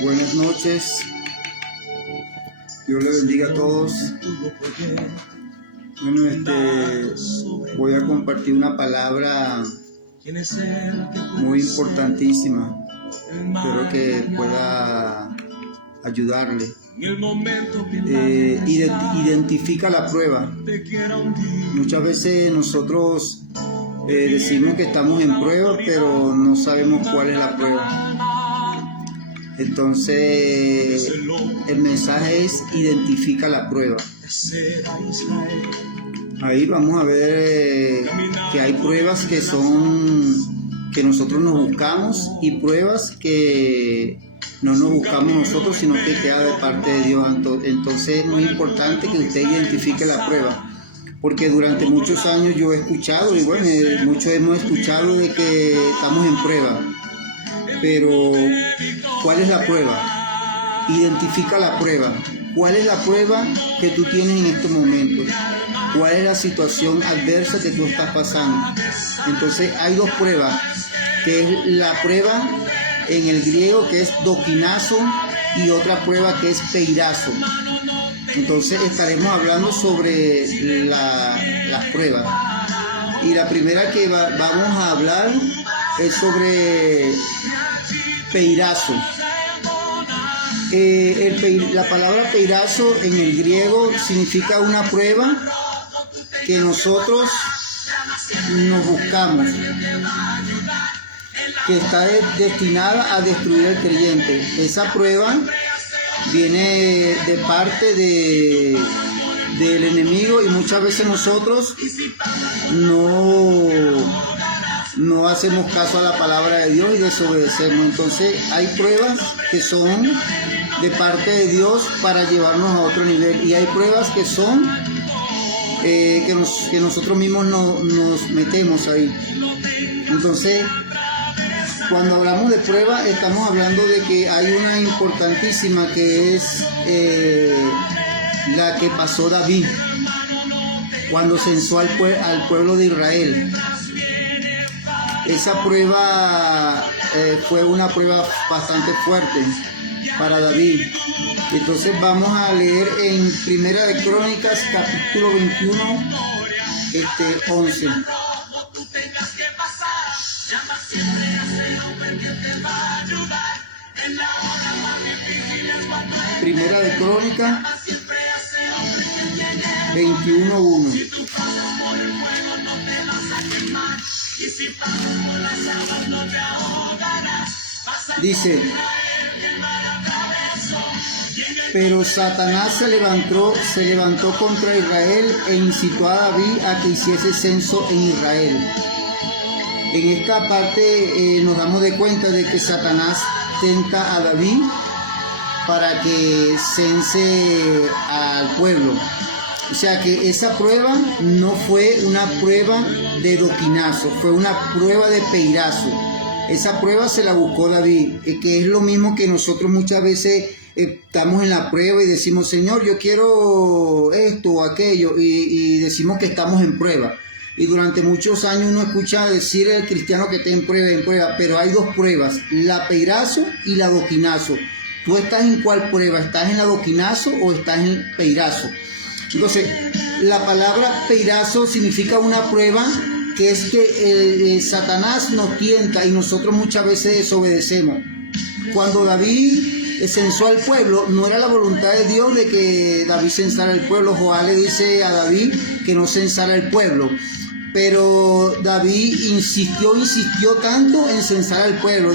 Buenas noches, Dios les bendiga a todos. Bueno, voy a compartir una palabra muy importantísima. Espero que pueda ayudarle. Identifica la prueba. Muchas veces nosotros decimos que estamos en prueba, pero no sabemos cuál es la prueba. Entonces, el mensaje es identifica la prueba. Ahí vamos a ver que hay pruebas que nosotros nos buscamos y pruebas que no nos buscamos nosotros, sino que queda de parte de Dios. Entonces es muy importante que usted identifique la prueba, porque durante muchos años yo he escuchado, y bueno, muchos hemos escuchado de que estamos en prueba. Pero, ¿cuál es la prueba? Identifica la prueba. ¿Cuál es la prueba que tú tienes en este momento? ¿Cuál es la situación adversa que tú estás pasando? Entonces, hay dos pruebas, que es la prueba en el griego, que es dokinazo, y otra prueba que es peirazo. Entonces, estaremos hablando sobre las pruebas. Y la primera que vamos a hablar es sobre peirazo. La palabra peirazo en el griego significa una prueba que nosotros nos buscamos, que está destinada a destruir al creyente. Esa prueba viene de parte del enemigo, y muchas veces nosotros no hacemos caso a la palabra de Dios y desobedecemos. Entonces hay pruebas que son de parte de Dios para llevarnos a otro nivel, y hay pruebas que son que nosotros mismos nos metemos ahí. Entonces, cuando hablamos de prueba, estamos hablando de que hay una importantísima, que es la que pasó David cuando censó al pueblo de Israel. Esa prueba fue una prueba bastante fuerte para David. Entonces vamos a leer en Primera de Crónicas, capítulo 21, 11. Primera de Crónicas 21:1. Dice: pero Satanás se levantó contra Israel e incitó a David a que hiciese censo en Israel. En esta parte nos damos de cuenta de que Satanás tenta a David para que cense al pueblo. O sea que esa prueba no fue una prueba de dokinazo, fue una prueba de peirazo. Esa prueba se la buscó David, que es lo mismo que nosotros muchas veces estamos en la prueba y decimos: Señor, yo quiero esto o aquello, y decimos que estamos en prueba. Y durante muchos años uno escucha decir al cristiano que está en prueba, pero hay dos pruebas, la peirazo y la dokinazo. ¿Tú estás en cuál prueba? ¿Estás en la dokinazo o estás en el peirazo? Entonces, la palabra peirazo significa una prueba, que es que Satanás nos tienta y nosotros muchas veces desobedecemos. Cuando David censó al pueblo, no era la voluntad de Dios de que David censara al pueblo. Joab le dice a David que no censara al pueblo, pero David insistió tanto en censar al pueblo.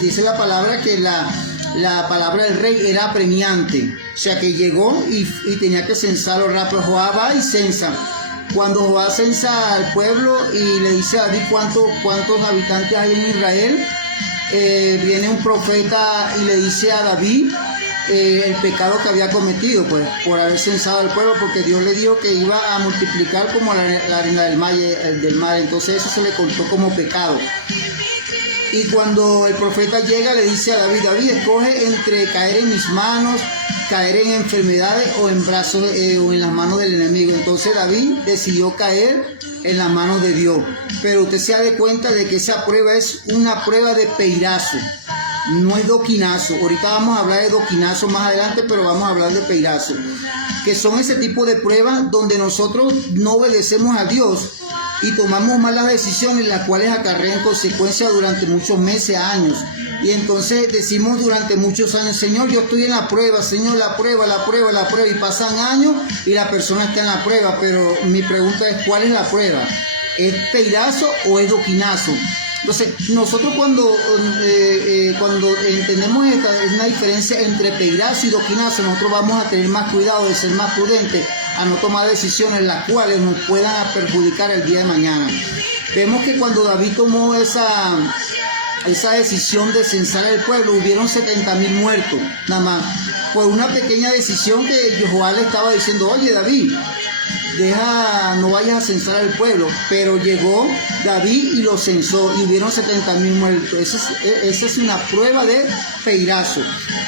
Dice la palabra que la palabra del rey era apremiante, o sea que llegó y tenía que censarlo rápido. Joab va y censa. Cuando Joab censa al pueblo y le dice a David cuántos habitantes hay en Israel, viene un profeta y le dice a David el pecado que había cometido, pues, por haber censado al pueblo, porque Dios le dijo que iba a multiplicar como la arena del mar. Entonces eso se le contó como pecado. Y cuando el profeta llega, le dice a David: David, escoge entre caer en mis manos, caer en enfermedades o en brazos o en las manos del enemigo. Entonces David decidió caer en las manos de Dios. Pero usted se da cuenta de que esa prueba es una prueba de peirazo. no es doquinazo. Ahorita vamos a hablar de doquinazo más adelante, pero vamos a hablar de peirazo, que son ese tipo de pruebas donde nosotros no obedecemos a Dios y tomamos malas decisiones, las cuales acarrean consecuencias durante muchos meses, años. Y entonces decimos durante muchos años, Señor, yo estoy en la prueba, Señor, la prueba, y pasan años y la persona está en la prueba, pero mi pregunta es, ¿cuál es la prueba? ¿Es peirazo o es doquinazo? Entonces, nosotros cuando entendemos una diferencia entre peirazo y doquinazo, nosotros vamos a tener más cuidado de ser más prudentes, a no tomar decisiones las cuales nos puedan perjudicar el día de mañana. Vemos que cuando David tomó esa decisión de censar el pueblo, hubieron 70,000 muertos, nada más, por una pequeña decisión que Joab le estaba diciendo, oye David, no vayas a censar al pueblo, pero llegó David y lo censó y hubieron 70,000 muertos. Esa es una prueba de peirazo.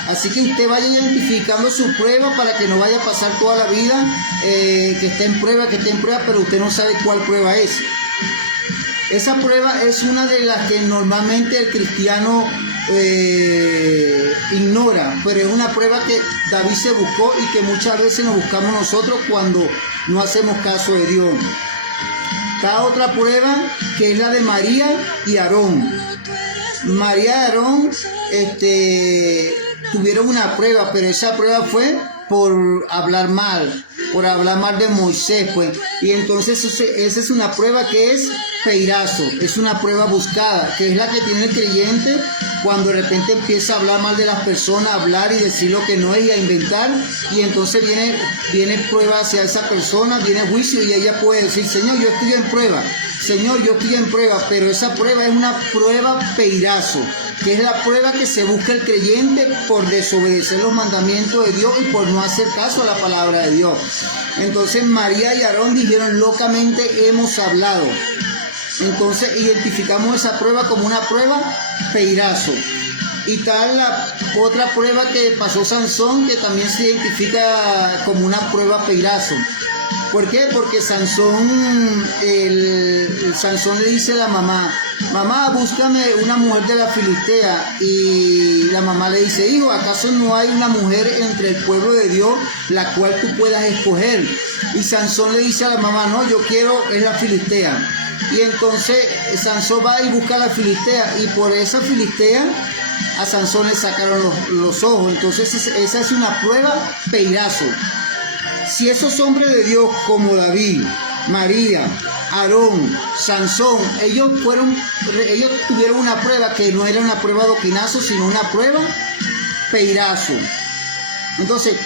Así que usted vaya identificando su prueba para que no vaya a pasar toda la vida que esté en prueba, pero usted no sabe cuál prueba es. Esa prueba es una de las que normalmente el cristiano ignora, pero es una prueba que David se buscó y que muchas veces nos buscamos nosotros cuando no hacemos caso de Dios. Está otra prueba que es la de María y Aarón. María y Aarón tuvieron una prueba, pero esa prueba fue por hablar mal de Moisés, pues. Y entonces esa es una prueba que es peirazo, es una prueba buscada, que es la que tiene el creyente cuando de repente empieza a hablar mal de las personas, a hablar y decir lo que no es y a inventar, y entonces viene prueba hacia esa persona, viene juicio y ella puede decir, Señor, yo estoy en prueba, Señor, yo estoy en prueba, pero esa prueba es una prueba peirazo, que es la prueba que se busca el creyente por desobedecer los mandamientos de Dios y por no hacer caso a la palabra de Dios. Entonces María y Aarón dijeron, locamente hemos hablado. Entonces identificamos esa prueba como una prueba peirazo. Y tal la otra prueba que pasó Sansón, que también se identifica como una prueba peirazo. ¿Por qué? Porque Sansón le dice a la mamá, búscame una mujer de la Filistea. Y la mamá le dice, hijo, ¿acaso no hay una mujer entre el pueblo de Dios la cual tú puedas escoger? Y Sansón le dice a la mamá, no, yo quiero, es la Filistea. Y entonces Sansón va y busca a la Filistea, y por esa Filistea a Sansón le sacaron los ojos. Entonces esa es una prueba peirazo. Si esos hombres de Dios como David, María, Aarón, Sansón, ellos tuvieron una prueba que no era una prueba doquinazo, sino una prueba peirazo. Entonces,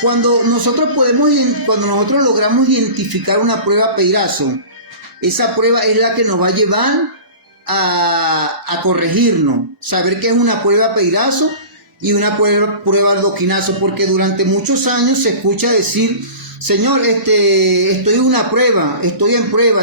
cuando nosotros logramos identificar una prueba peirazo, esa prueba es la que nos va a llevar a corregirnos, saber que es una prueba peirazo y una prueba doquinazo, porque durante muchos años se escucha decir, Señor, estoy en una prueba, estoy en prueba,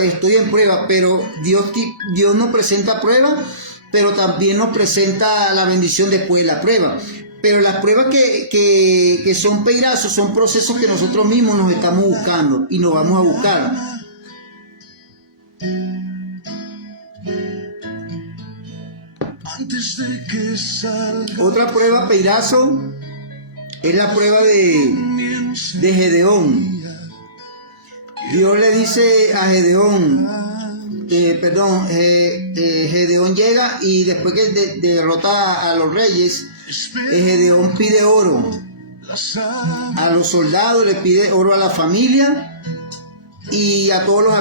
pero Dios nos presenta prueba, pero también nos presenta la bendición después de la prueba. Pero las pruebas que son peirazos son procesos que nosotros mismos nos estamos buscando y nos vamos a buscar. Otra prueba peirazo es la prueba de Gedeón. Dios le dice a Gedeón, Gedeón llega y después que derrota a los reyes, Gedeón pide oro a los soldados, le pide oro a la familia y a todos los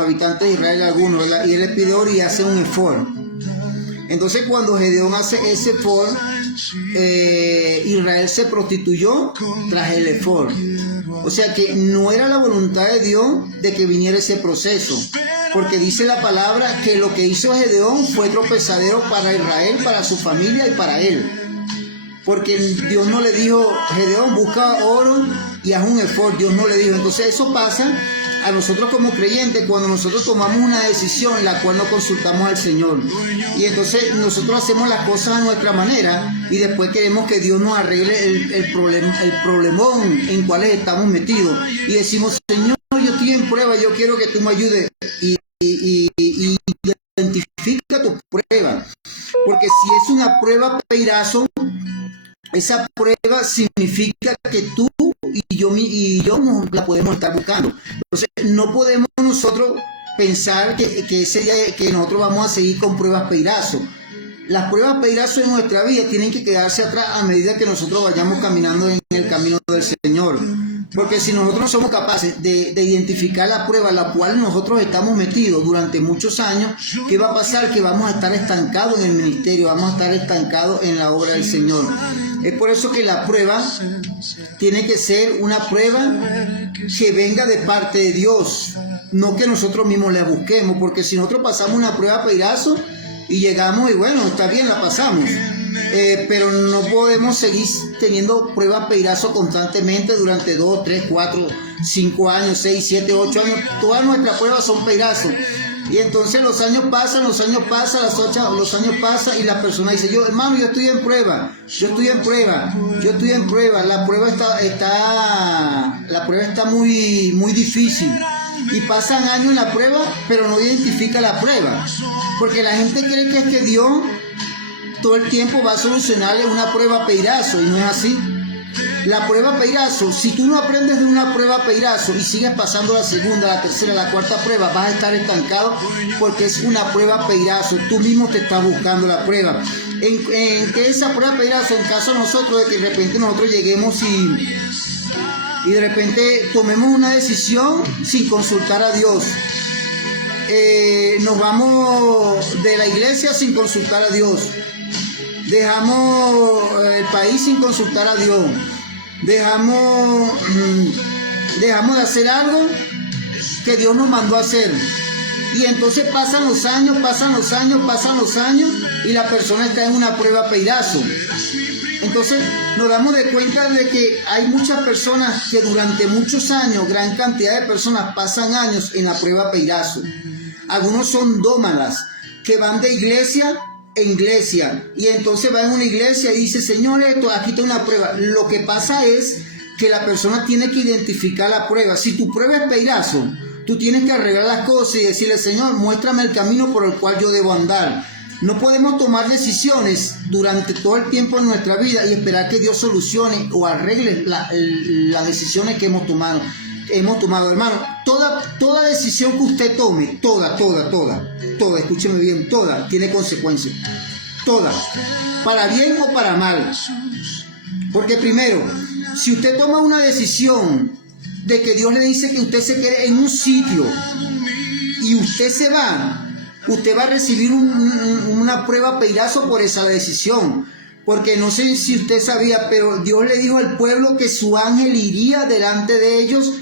habitantes de Israel, algunos, ¿verdad? Y él le pide oro y hace un efod. Entonces cuando Gedeón hace ese efod, Israel se prostituyó tras el efod. O sea que no era la voluntad de Dios de que viniera ese proceso, porque dice la palabra que lo que hizo Gedeón fue tropezadero para Israel, para su familia y para él. Porque Dios no le dijo, Gedeón, busca oro y haz un efod. Dios no le dijo. Entonces eso pasa a nosotros como creyentes cuando nosotros tomamos una decisión en la cual no consultamos al Señor. Y entonces nosotros hacemos las cosas a nuestra manera y después queremos que Dios nos arregle el problemón en cuales estamos metidos. Y decimos, Señor, yo estoy en prueba, yo quiero que tú me ayudes. Y identifica tu prueba. Porque si es una prueba peirazo, esa prueba significa que tú y yo no la podemos estar buscando. Entonces no podemos nosotros pensar que nosotros vamos a seguir con pruebas peirazo. Las pruebas peirazo en nuestra vida tienen que quedarse atrás a medida que nosotros vayamos caminando en el camino del Señor. Porque si nosotros no somos capaces de identificar la prueba a la cual nosotros estamos metidos durante muchos años, ¿qué va a pasar? Que vamos a estar estancados en el ministerio, vamos a estar estancados en la obra del Señor. Es por eso que la prueba tiene que ser una prueba que venga de parte de Dios, no que nosotros mismos la busquemos, porque si nosotros pasamos una prueba peirazo y llegamos y bueno, está bien, la pasamos. Pero no podemos seguir teniendo pruebas peirazo constantemente durante 2, 3, 4, 5 años, 6, 7, 8 años. Todas nuestras pruebas son peirazos. Y entonces los años pasan y la persona dice, hermano, yo estoy en prueba. La prueba está muy, muy difícil. Y pasan años en la prueba, pero no identifica la prueba. Porque la gente cree que es que Dios todo el tiempo va a solucionarle una prueba peirazo, y no es así. La prueba peirazo, si tú no aprendes de una prueba peirazo y sigues pasando la segunda, la tercera, la cuarta prueba, vas a estar estancado porque es una prueba peirazo. Tú mismo te estás buscando la prueba. ¿En qué es esa prueba peirazo? En caso de nosotros, de que de repente nosotros lleguemos y de repente tomemos una decisión sin consultar a Dios. Nos vamos de la iglesia sin consultar a Dios. Dejamos el país sin consultar a Dios. Dejamos de hacer algo que Dios nos mandó a hacer. Y entonces pasan los años y la persona está en una prueba peirazo. Entonces nos damos de cuenta de que hay muchas personas que durante muchos años, gran cantidad de personas pasan años en la prueba peirazo. Algunos son dómadas que van de iglesia en iglesia y entonces va en una iglesia y dice, señores, aquí está una prueba. Lo que pasa es que la persona tiene que identificar la prueba. Si tu prueba es peirazo, tú tienes que arreglar las cosas y decirle, Señor, muéstrame el camino por el cual yo debo andar. No podemos tomar decisiones durante todo el tiempo de nuestra vida y esperar que Dios solucione o arregle las decisiones que hemos tomado, hermano. Toda decisión que usted tome, toda, escúcheme bien, toda tiene consecuencias. Toda, para bien o para mal. Porque primero, si usted toma una decisión de que Dios le dice que usted se quede en un sitio y usted se va, usted va a recibir una prueba peirazo por esa decisión. Porque no sé si usted sabía, pero Dios le dijo al pueblo que su ángel iría delante de ellos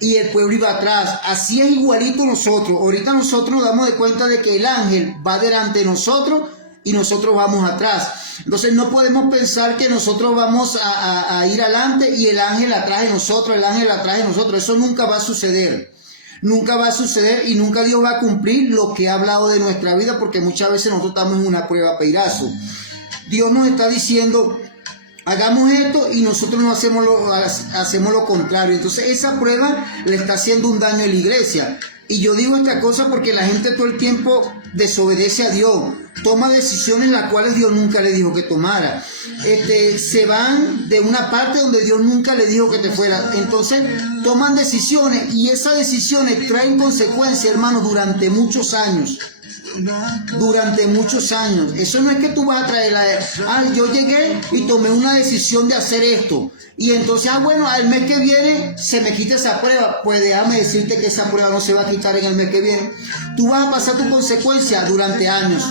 y el pueblo iba atrás. Así es igualito nosotros. Ahorita nosotros nos damos de cuenta de que el ángel va delante de nosotros y nosotros vamos atrás. Entonces no podemos pensar que nosotros vamos a ir adelante y el ángel atrás de nosotros, Eso nunca va a suceder. Nunca va a suceder y nunca Dios va a cumplir lo que ha hablado de nuestra vida, porque muchas veces nosotros estamos en una prueba peirazo. Dios nos está diciendo, hagamos esto y nosotros no hacemos lo contrario. Entonces esa prueba le está haciendo un daño a la iglesia. Y yo digo esta cosa porque la gente todo el tiempo desobedece a Dios, toma decisiones las cuales Dios nunca le dijo que tomara. Se van de una parte donde Dios nunca le dijo que te fuera. Entonces toman decisiones y esas decisiones traen consecuencias, hermanos, durante muchos años. Eso no es que tú vas a traer yo llegué y tomé una decisión de hacer esto y entonces bueno, al mes que viene se me quita esa prueba. Pues déjame decirte que esa prueba no se va a quitar en el mes que viene. Tú vas a pasar tu consecuencia durante años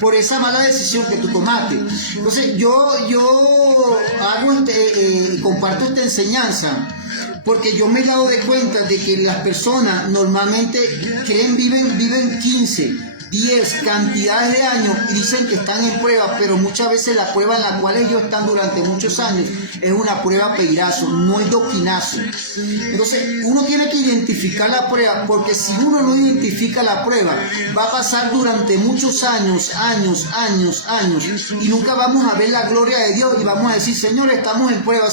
por esa mala decisión que tú tomaste. Entonces yo comparto esta enseñanza porque yo me he dado de cuenta de que las personas normalmente viven 15, 10 cantidades de años y dicen que están en prueba, pero muchas veces la prueba en la cual ellos están durante muchos años es una prueba peirazo, no es doquinazo. Entonces uno tiene que identificar la prueba, porque si uno no identifica la prueba, va a pasar durante muchos años y nunca vamos a ver la gloria de Dios y vamos a decir, Señor, estamos en prueba,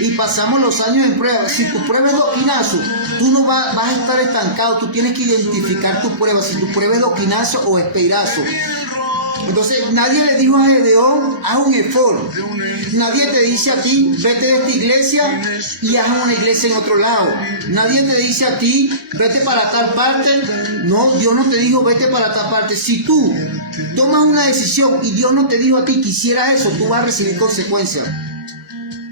y pasamos los años en prueba. Si tu prueba es doquinazo, tú no vas a estar estancado. Tú tienes que identificar tu prueba. Si tu prueba prueba es doquinazo o es peirazo. Entonces nadie le dijo a Gedeón, haz un efod. Nadie te dice a ti, vete de esta iglesia y haz una iglesia en otro lado. Nadie te dice a ti, vete para tal parte. No, Dios no te dijo, vete para tal parte. Si tú tomas una decisión y Dios no te dijo a ti que hicieras eso, tú vas a recibir consecuencias.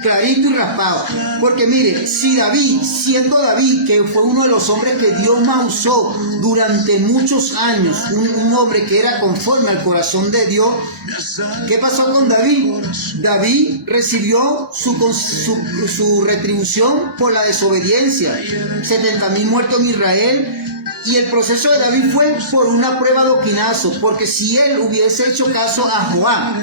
Clarito y raspado. Porque mire, si David, siendo David, que fue uno de los hombres que Dios más usó durante muchos años, un hombre que era conforme al corazón de Dios, ¿qué pasó con David? David recibió su retribución por la desobediencia. 70,000 muertos en Israel. Y el proceso de David fue por una prueba doquinazo, porque si él hubiese hecho caso a Joab,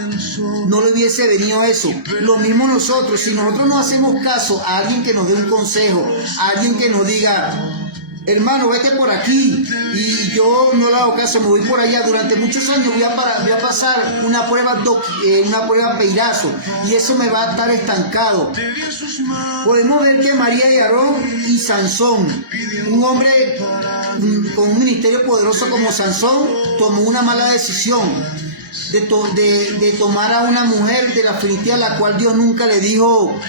no le hubiese venido eso. Lo mismo nosotros, si nosotros no hacemos caso a alguien que nos dé un consejo, a alguien que nos diga, hermano, vete por aquí, y yo no le hago caso, me voy por allá, durante muchos años voy a pasar una prueba peirazo, y eso me va a estar estancado. Podemos ver que María y Aarón y Sansón, un hombre con un ministerio poderoso como Sansón, tomó una mala decisión de tomar a una mujer de la Filistea, la cual Dios nunca le dijo,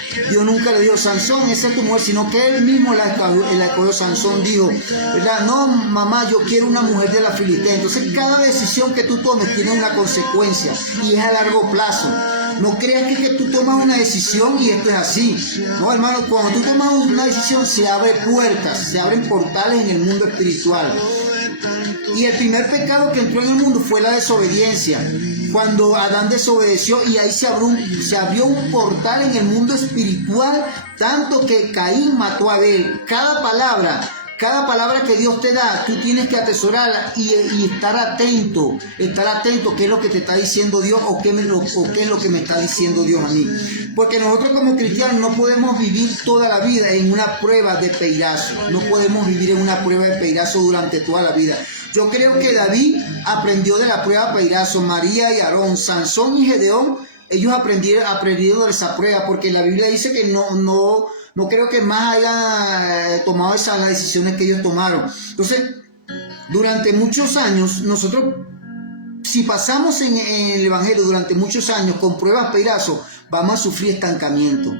Sansón, esa es tu mujer, sino que él mismo la escogió. Sansón dijo, ¿verdad? No, mamá, yo quiero una mujer de la Filistea. Entonces cada decisión que tú tomes tiene una consecuencia y es a largo plazo. No creas que tú tomas una decisión y esto es así. No, hermano, cuando tú tomas una decisión se abren puertas, se abren portales en el mundo espiritual. Y el primer pecado que entró en el mundo fue la desobediencia. Cuando Adán desobedeció, y ahí se abrió un portal en el mundo espiritual, tanto que Caín mató a Abel. Cada palabra que Dios te da, tú tienes que atesorarla y estar atento, qué es lo que te está diciendo Dios o qué es lo que me está diciendo Dios a mí. Porque nosotros como cristianos no podemos vivir toda la vida en una prueba de peirazo, no podemos vivir en una prueba de peirazo durante toda la vida. Yo creo que David aprendió de la prueba de peirazo, María y Aarón, Sansón y Gedeón, ellos aprendieron de esa prueba, porque la Biblia dice que no creo que más haya tomado las decisiones que ellos tomaron. Entonces, durante muchos años, nosotros, si pasamos en el Evangelio durante muchos años con pruebas peirazo, vamos a sufrir estancamiento.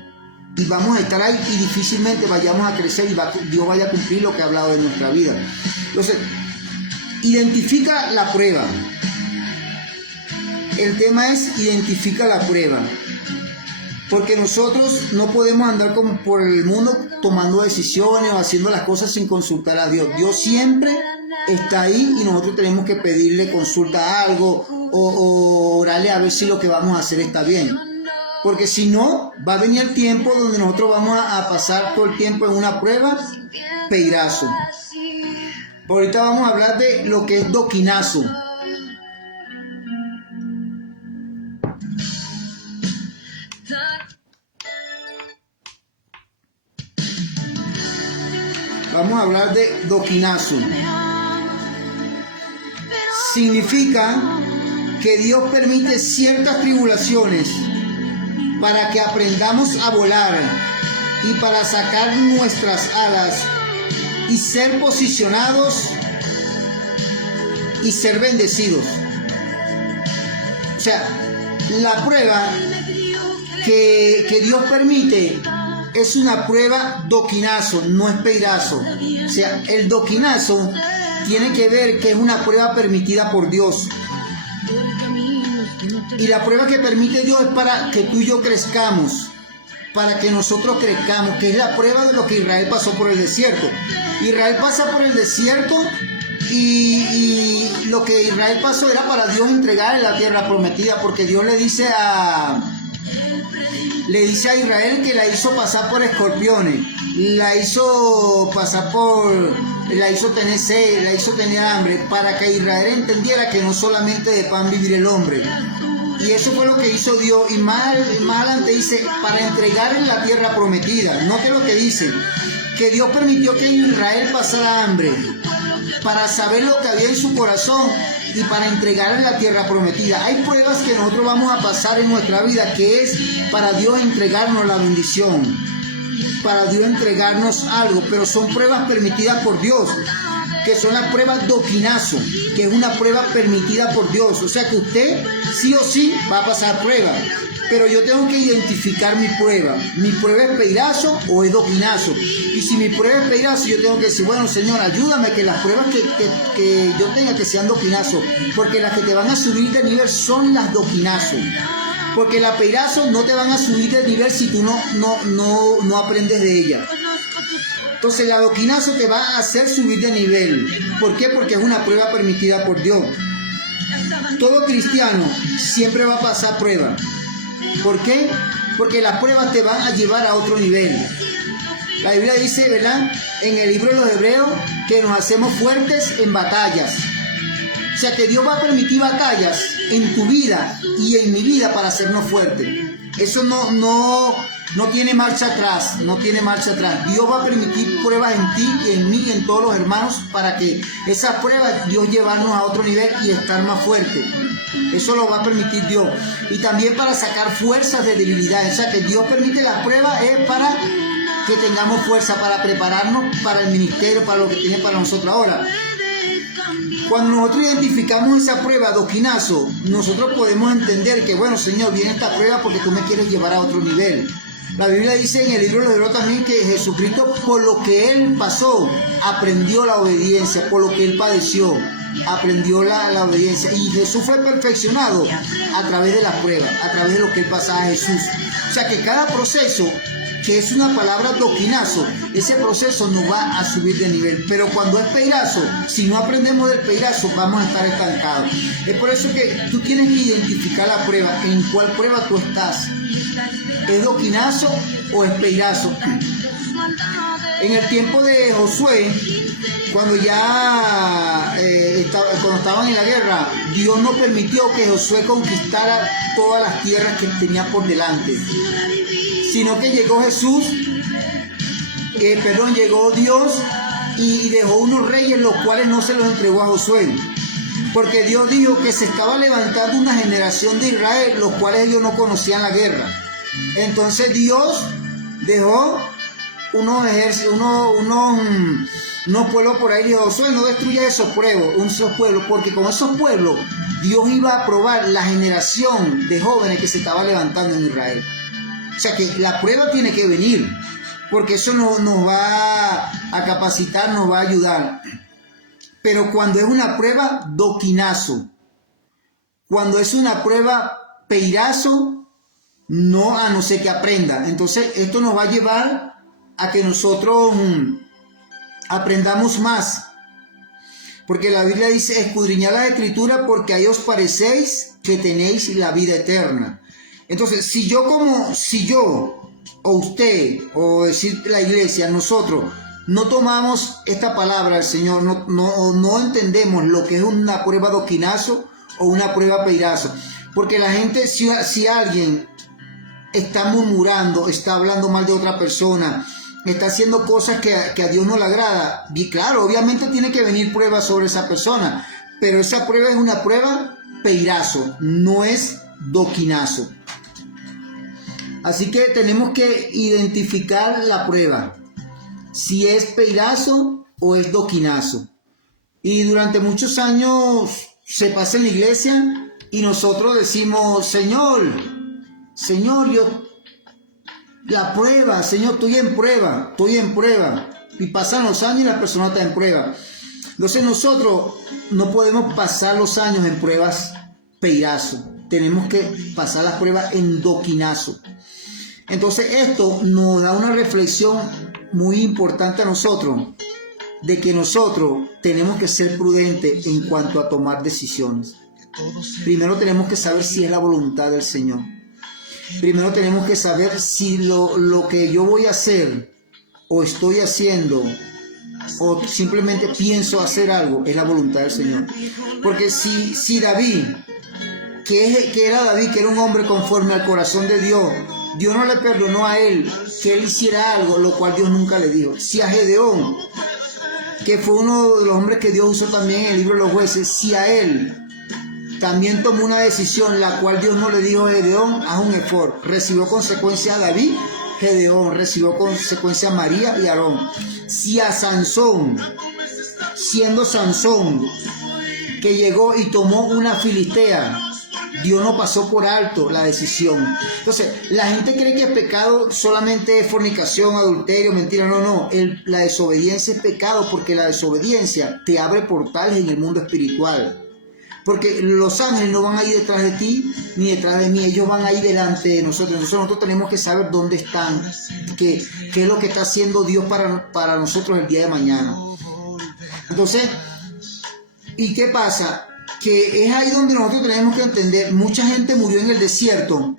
Y vamos a estar ahí y difícilmente vayamos a crecer y Dios vaya a cumplir lo que ha hablado de nuestra vida. Entonces, identifica la prueba. El tema es identifica la prueba. Porque nosotros no podemos andar por el mundo tomando decisiones o haciendo las cosas sin consultar a Dios. Dios siempre está ahí y nosotros tenemos que pedirle consulta a algo o orarle a ver si lo que vamos a hacer está bien. Porque si no, va a venir el tiempo donde nosotros vamos a pasar todo el tiempo en una prueba peirazo. Ahorita vamos a hablar de lo que es doquinazo. Vamos a hablar de doquinazo. Significa que Dios permite ciertas tribulaciones para que aprendamos a volar y para sacar nuestras alas y ser posicionados y ser bendecidos. O sea, la prueba que Dios permite es una prueba doquinazo, no es peirazo. O sea, el doquinazo tiene que ver que es una prueba permitida por Dios. Y la prueba que permite Dios es para que tú y yo crezcamos, para que nosotros crezcamos, que es la prueba de lo que Israel pasó por el desierto. Israel pasa por el desierto y lo que Israel pasó era para Dios entregarle la tierra prometida, porque Dios le dice a Israel que la hizo pasar por escorpiones, la hizo tener sed, la hizo tener hambre, para que Israel entendiera que no solamente de pan vivir el hombre. Y eso fue lo que hizo Dios. Y más adelante dice, para entregarle la tierra prometida. Note lo que dice, que Dios permitió que Israel pasara hambre, para saber lo que había en su corazón y para entregarle la tierra prometida. Hay pruebas que nosotros vamos a pasar en nuestra vida, que es para Dios entregarnos la bendición, para Dios entregarnos algo, pero son pruebas permitidas por Dios. que son las pruebas doquinazo, que es una prueba permitida por Dios. O sea que usted sí o sí va a pasar prueba. Pero yo tengo que identificar mi prueba. ¿Mi prueba es peirazo o es doquinazo? Y si mi prueba es peirazo, yo tengo que decir, bueno, Señor, ayúdame que las pruebas que yo tenga que sean doquinazo. Porque las que te van a subir de nivel son las doquinazo. Porque la peirazo no te van a subir de nivel si tú no aprendes de ella. Entonces la doquinazo te va a hacer subir de nivel. ¿Por qué? Porque es una prueba permitida por Dios. Todo cristiano siempre va a pasar prueba. ¿Por qué? Porque las pruebas te van a llevar a otro nivel. La Biblia dice, ¿verdad?, en el libro de los Hebreos, que nos hacemos fuertes en batallas. O sea que Dios va a permitir batallas en tu vida y en mi vida para hacernos fuertes. Eso no tiene marcha atrás, no tiene marcha atrás. Dios va a permitir pruebas en ti y en mí y en todos los hermanos para que esas pruebas Dios llevarnos a otro nivel y estar más fuerte. Eso lo va a permitir Dios. Y también para sacar fuerzas de debilidad. O sea que Dios permite las pruebas es para que tengamos fuerza, para prepararnos para el ministerio, para lo que tiene para nosotros ahora. Cuando nosotros identificamos esa prueba, doquinazo, nosotros podemos entender que, bueno, Señor, viene esta prueba porque tú me quieres llevar a otro nivel. La Biblia dice en el libro de los Hebreos también que Jesucristo, por lo que Él pasó, aprendió la obediencia, por lo que Él padeció, aprendió la obediencia. Y Jesús fue perfeccionado a través de las pruebas, a través de lo que Él pasaba a Jesús. O sea que cada proceso, que es una palabra doquinazo, ese proceso nos va a subir de nivel. Pero cuando es peirazo, si no aprendemos del peirazo, vamos a estar estancados. Es por eso que tú tienes que identificar la prueba, en cuál prueba tú estás. ¿Es doquinazo o es peirazo? En el tiempo de Josué, cuando cuando estaban en la guerra, Dios no permitió que Josué conquistara todas las tierras que tenía por delante, sino que llegó llegó Dios y dejó unos reyes, los cuales no se los entregó a Josué, porque Dios dijo que se estaba levantando una generación de Israel, los cuales ellos no conocían la guerra. Entonces Dios dejó unos pueblos por ahí y dijo, Josué, no destruyas esos pueblos, porque con esos pueblos Dios iba a probar la generación de jóvenes que se estaba levantando en Israel. O sea que la prueba tiene que venir, porque eso nos va a capacitar, nos va a ayudar. Pero cuando es una prueba, doquinazo. Cuando es una prueba, peirazo, no sé que aprenda. Entonces esto nos va a llevar a que nosotros aprendamos más. Porque la Biblia dice, escudriñad la Escritura porque ahí os parecéis que tenéis la vida eterna. Entonces, si yo o usted, o decir la iglesia, nosotros no tomamos esta palabra del Señor, no entendemos lo que es una prueba doquinazo o una prueba peirazo. Porque la gente, si alguien está murmurando, está hablando mal de otra persona, está haciendo cosas que a Dios no le agrada, y claro, obviamente tiene que venir pruebas sobre esa persona, pero esa prueba es una prueba peirazo, no es doquinazo. Así que tenemos que identificar la prueba, si es peirazo o es doquinazo. Y durante muchos años se pasa en la iglesia y nosotros decimos, Señor, la prueba, Señor, estoy en prueba. Y pasan los años y la persona está en prueba. Entonces nosotros no podemos pasar los años en pruebas peirazo. Tenemos que pasar las pruebas en doquinazo. Entonces esto nos da una reflexión muy importante a nosotros, de que nosotros tenemos que ser prudentes en cuanto a tomar decisiones. Primero tenemos que saber si es la voluntad del Señor. Primero tenemos que saber si lo que yo voy a hacer o estoy haciendo o simplemente pienso hacer algo es la voluntad del Señor. Porque si David, que era David, que era un hombre conforme al corazón de Dios, Dios no le perdonó a él que él hiciera algo, lo cual Dios nunca le dijo. Si a Gedeón, que fue uno de los hombres que Dios usó también en el libro de los jueces, si a él también tomó una decisión la cual Dios no le dijo a Gedeón, haz un ephod, recibió consecuencia a David, Gedeón recibió consecuencia a María y Aarón. Si a Sansón siendo Sansón, que llegó y tomó una filistea. Dios no pasó por alto la decisión. Entonces, la gente cree que el pecado solamente es fornicación, adulterio, mentira. No. La desobediencia es pecado, porque la desobediencia te abre portales en el mundo espiritual. Porque los ángeles no van a ir detrás de ti ni detrás de mí, ellos van a ir delante de nosotros. Entonces nosotros tenemos que saber dónde están, qué es lo que está haciendo Dios para nosotros el día de mañana. Entonces, ¿y qué pasa? Que es ahí donde nosotros tenemos que entender, mucha gente murió en el desierto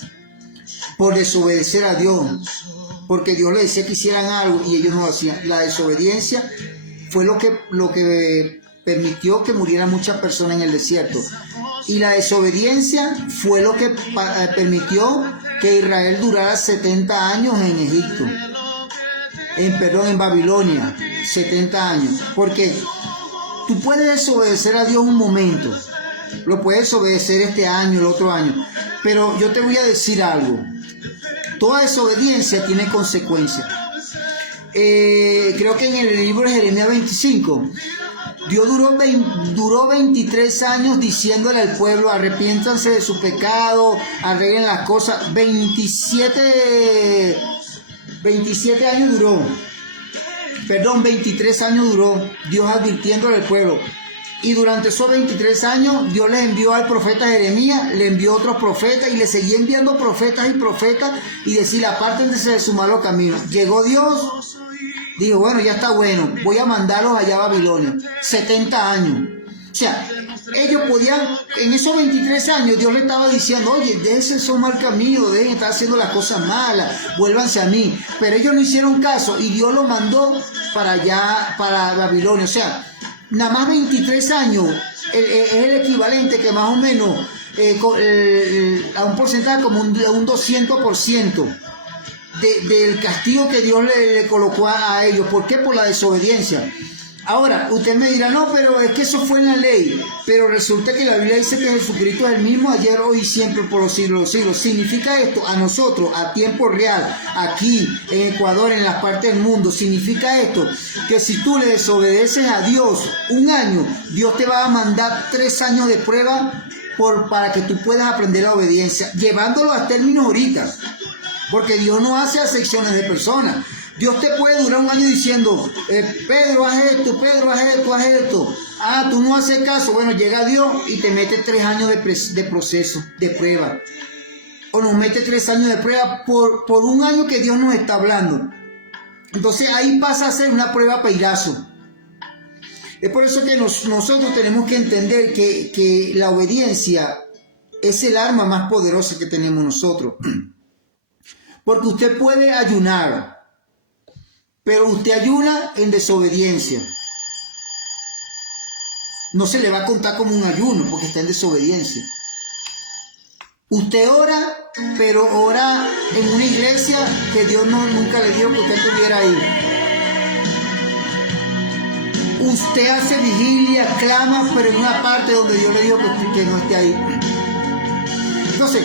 por desobedecer a Dios, porque Dios les decía que hicieran algo y ellos no lo hacían. La desobediencia fue lo que permitió que murieran muchas personas en el desierto, y la desobediencia fue lo que permitió que Israel durara 70 años en Egipto, en Babilonia, 70 años, porque tú puedes desobedecer a Dios un momento, lo puedes obedecer este año, el otro año, pero yo te voy a decir algo, toda desobediencia tiene consecuencias. Creo que en el libro de Jeremías 25, Dios duró 23 años diciéndole al pueblo: arrepiéntanse de su pecado, arreglen las cosas. 27 años duró. 23 años duró Dios advirtiéndole al pueblo. Y durante esos 23 años Dios les envió al profeta Jeremías, le envió otros profetas y le seguía enviando profetas y decir: apártense de su malo camino. Llegó Dios, dijo: bueno, ya está bueno, voy a mandarlos allá a Babilonia. 70 años. O sea, ellos podían, en esos 23 años Dios le estaba diciendo: oye, déjense esos mal caminos, dejen de estar haciendo las cosas malas, vuélvanse a mí. Pero ellos no hicieron caso y Dios los mandó para allá, para Babilonia. O sea, nada más 23 años es el equivalente que más o menos a un porcentaje como un 200% del castigo que Dios le colocó a ellos. ¿Por qué? Por la desobediencia. Ahora, usted me dirá: no, pero es que eso fue en la ley. Pero resulta que la Biblia dice que Jesucristo es el mismo ayer, hoy y siempre, por los siglos de los siglos. Significa esto a nosotros, a tiempo real, aquí, en Ecuador, en las partes del mundo. Significa esto, que si tú le desobedeces a Dios un año, Dios te va a mandar 3 años de prueba para que tú puedas aprender la obediencia, llevándolo a términos ahorita. Porque Dios no hace acepciones de personas. Dios te puede durar un año diciendo: Pedro, haz esto, Pedro, haz esto, haz esto. Ah, tú no haces caso. Bueno, llega Dios y te mete 3 años de proceso, de prueba. O nos mete 3 años de prueba por un año que Dios nos está hablando. Entonces ahí pasa a ser una prueba peirazo. Es por eso que nosotros tenemos que entender que la obediencia es el arma más poderosa que tenemos nosotros. Porque usted puede ayunar, pero usted ayuna en desobediencia. No se le va a contar como un ayuno porque está en desobediencia. Usted ora, pero ora en una iglesia que Dios nunca le dio que usted estuviera ahí. Usted hace vigilia, clama, pero en una parte donde Dios le dijo que no esté ahí. Entonces,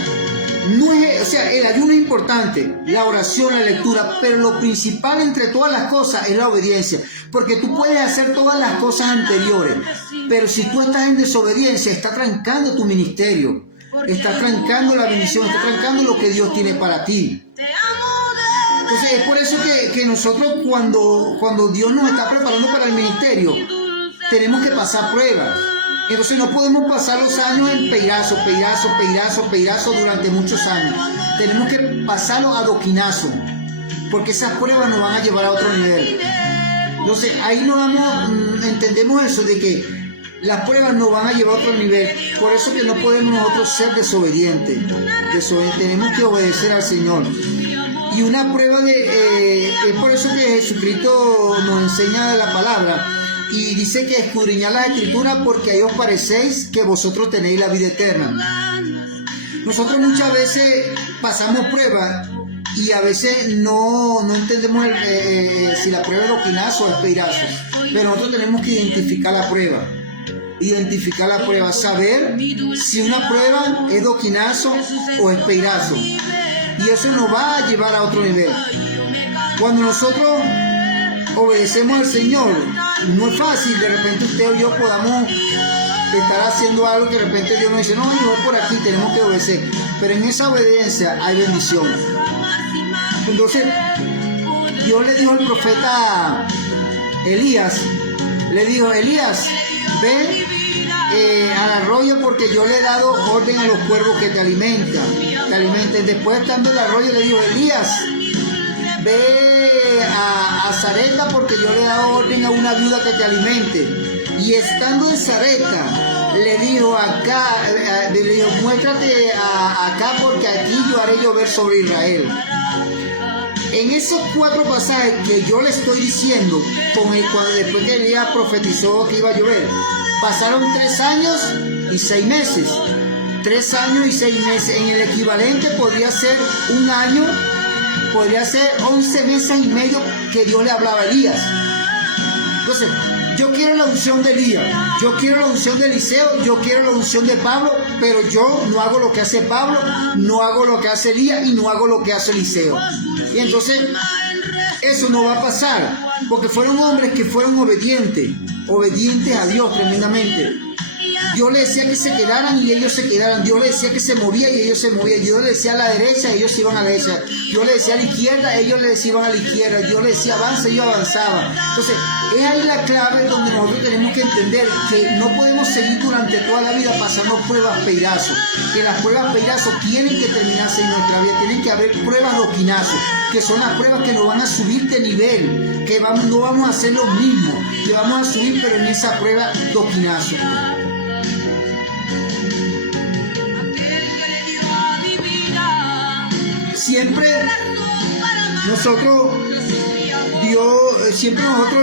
el ayuno es importante, la oración, la lectura, pero lo principal entre todas las cosas es la obediencia, porque tú puedes hacer todas las cosas anteriores, pero si tú estás en desobediencia, está trancando tu ministerio, está trancando la bendición, está trancando lo que Dios tiene para ti. Entonces es por eso que nosotros cuando Dios nos está preparando para el ministerio, tenemos que pasar pruebas. Entonces no podemos pasar los años en peirazo durante muchos años. Tenemos que pasarlo a doquinazo, porque esas pruebas nos van a llevar a otro nivel. Entonces ahí entendemos eso, de que las pruebas nos van a llevar a otro nivel. Por eso que no podemos nosotros ser desobedientes. Tenemos que obedecer al Señor. Y una prueba es por eso que Jesucristo nos enseña la palabra. Y dice que escudriñad las escrituras porque ahí os parecéis que vosotros tenéis la vida eterna. Nosotros muchas veces pasamos pruebas y a veces no entendemos si la prueba es doquinazo o es peirazo. Pero nosotros tenemos que identificar la prueba. Saber si una prueba es doquinazo o es peirazo. Y eso nos va a llevar a otro nivel. Cuando nosotros obedecemos al Señor, no es fácil, de repente usted o yo podamos estar haciendo algo que de repente Dios nos dice, no, yo voy por aquí, tenemos que obedecer, pero en esa obediencia hay bendición. Entonces Dios le dijo al profeta Elías, le dijo, Elías, ve al arroyo porque yo le he dado orden a los cuervos que te alimentan. Después, estando en el arroyo, le dijo, Elías, ve a Sarepta porque yo le he dado orden a una viuda que te alimente. Y estando en Sarepta, le dijo, muéstrate acá porque aquí yo haré llover sobre Israel. En esos 4 pasajes que yo le estoy diciendo, después que Elías profetizó que iba a llover, pasaron 3 años y 6 meses. 3 años y 6 meses. En el equivalente podría ser un año, podría ser 11 meses y medio que Dios le hablaba a Elías. Entonces, yo quiero la unción de Elías, yo quiero la unción de Eliseo, yo quiero la unción de Pablo, pero yo no hago lo que hace Pablo, no hago lo que hace Elías y no hago lo que hace Eliseo. Y entonces, eso no va a pasar, porque fueron hombres que fueron obedientes a Dios tremendamente. Dios le decía que se quedaran y ellos se quedaran. Dios le decía que se moría y ellos se morían. Dios le decía a la derecha y ellos iban a la derecha. Dios le decía a la izquierda, ellos le iban a la izquierda. Dios le decía avanza y ellos avanzaban. Entonces, es ahí la clave donde nosotros tenemos que entender que no podemos seguir durante toda la vida pasando pruebas peirazo. Que las pruebas peirazo tienen que terminarse en nuestra vida. Tienen que haber pruebas doquinazo, que son las pruebas que nos van a subir de nivel, que no vamos a hacer lo mismo, que vamos a subir pero en esa prueba doquinazo. Siempre nosotros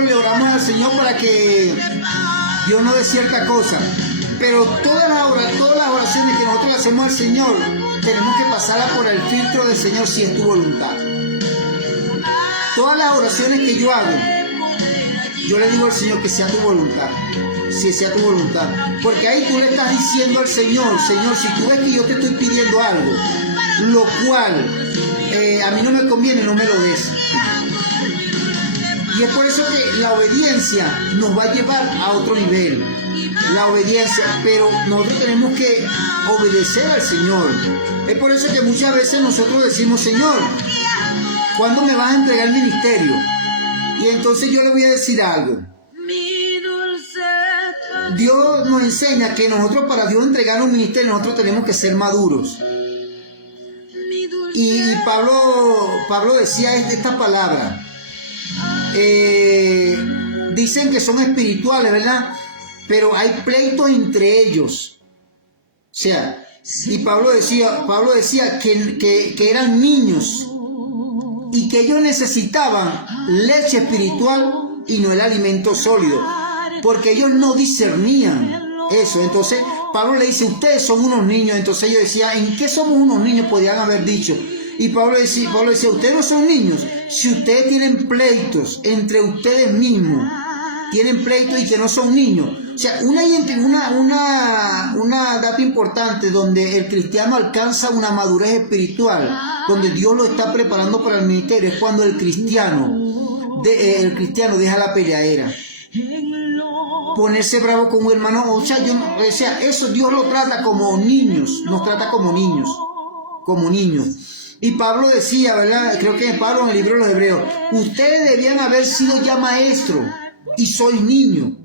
le oramos al Señor para que Dios nos dé cierta cosa, pero todas las oraciones que nosotros hacemos al Señor tenemos que pasarlas por el filtro del Señor si es tu voluntad. Todas las oraciones que yo hago, yo le digo al Señor que sea tu voluntad, si sea tu voluntad, porque ahí tú le estás diciendo al Señor, Señor, si tú ves que yo te estoy pidiendo algo, lo cual a mí no me conviene, no me lo des. Y es por eso que la obediencia nos va a llevar a otro nivel, la obediencia, pero nosotros tenemos que obedecer al Señor. Es por eso que muchas veces nosotros decimos, Señor, ¿cuándo me vas a entregar el ministerio? Y entonces yo le voy a decir algo. Dios nos enseña que nosotros, para Dios entregar un ministerio, nosotros tenemos que ser maduros. Y Pablo decía esta palabra. Dicen que son espirituales, ¿verdad? Pero hay pleitos entre ellos. O sea, y Pablo decía que eran niños y que ellos necesitaban leche espiritual y no el alimento sólido, porque ellos no discernían eso. Entonces Pablo le dice, ustedes son unos niños. Entonces ellos decían, ¿en qué somos unos niños? Podrían haber dicho. Y Pablo decía, ustedes no son niños. Si ustedes tienen pleitos entre ustedes mismos, tienen pleitos y que no son niños. O sea, una dato importante donde el cristiano alcanza una madurez espiritual, donde Dios lo está preparando para el ministerio, es cuando el cristiano deja la peleadera. Ponerse bravo con un hermano, eso Dios lo trata como niños, nos trata como niños. Y Pablo decía, ¿verdad? Creo que Pablo en el libro de los Hebreos, ustedes debían haber sido ya maestros y soy niño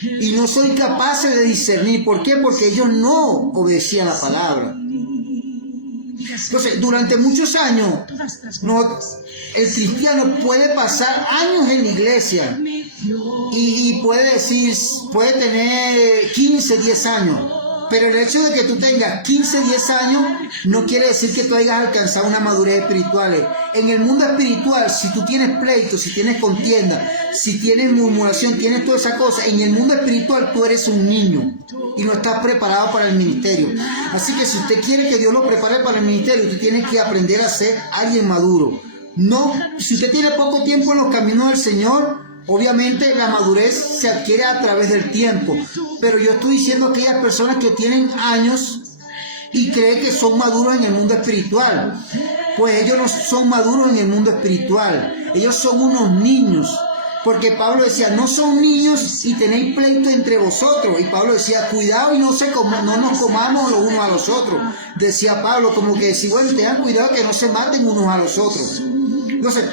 y no soy capaces de discernir. ¿Por qué? Porque ellos no obedecían la palabra. Entonces, durante muchos años, el cristiano puede pasar años en la iglesia y puede tener 15, 10 años. Pero el hecho de que tú tengas 15, 10 años no quiere decir que tú hayas alcanzado una madurez espiritual. En el mundo espiritual, si tú tienes pleitos, si tienes contienda, si tienes murmuración, tienes toda esa cosa, en el mundo espiritual tú eres un niño y no estás preparado para el ministerio. Así que si usted quiere que Dios lo prepare para el ministerio, usted tiene que aprender a ser alguien maduro. No, si usted tiene poco tiempo en los caminos del Señor, obviamente la madurez se adquiere a través del tiempo, pero yo estoy diciendo a aquellas personas que tienen años y creen que son maduros en el mundo espiritual, pues ellos no son maduros en el mundo espiritual, ellos son unos niños. Porque Pablo decía, no son niños y tenéis pleito entre vosotros. Y Pablo decía, cuidado y no nos comamos los unos a los otros. Decía Pablo, como que decía, bueno, tengan cuidado que no se maten unos a los otros. Entonces,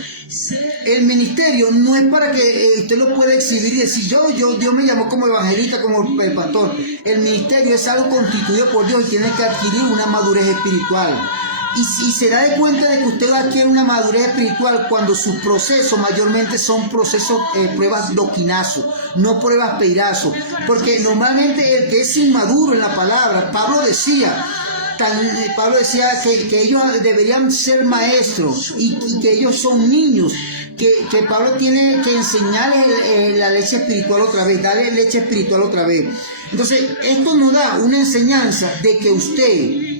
el ministerio no es para que usted lo pueda exhibir y decir, Dios me llamó como evangelista, como pastor. El ministerio es algo constituido por Dios y tiene que adquirir una madurez espiritual. Y se da de cuenta de que usted adquiere una madurez espiritual cuando sus procesos mayormente son procesos, pruebas doquinazo, no pruebas peirazo. Porque normalmente el que es inmaduro en la palabra, Pablo decía que ellos deberían ser maestros y que ellos son niños, que Pablo tiene que enseñarles la leche espiritual otra vez, darle leche espiritual otra vez. Entonces, esto nos da una enseñanza de que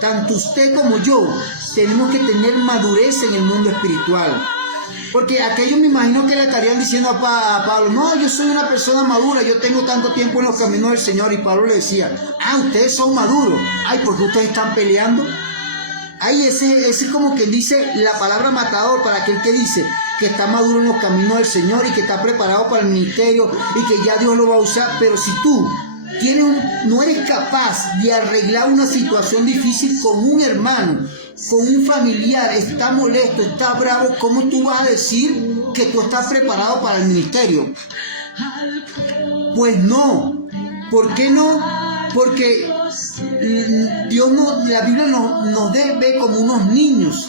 tanto usted como yo, tenemos que tener madurez en el mundo espiritual. Porque aquellos me imagino que le estarían diciendo a Pablo, no, yo soy una persona madura, yo tengo tanto tiempo en los caminos del Señor. Y Pablo le decía, ustedes son maduros. ¿Por qué ustedes están peleando? Ese como que dice la palabra matador para aquel que dice que está maduro en los caminos del Señor y que está preparado para el ministerio y que ya Dios lo va a usar. Pero si tú no eres capaz de arreglar una situación difícil con un hermano, con un familiar, está molesto, está bravo, ¿cómo tú vas a decir que tú estás preparado para el ministerio? Pues no. ¿Por qué no? Porque la Biblia nos ve como unos niños.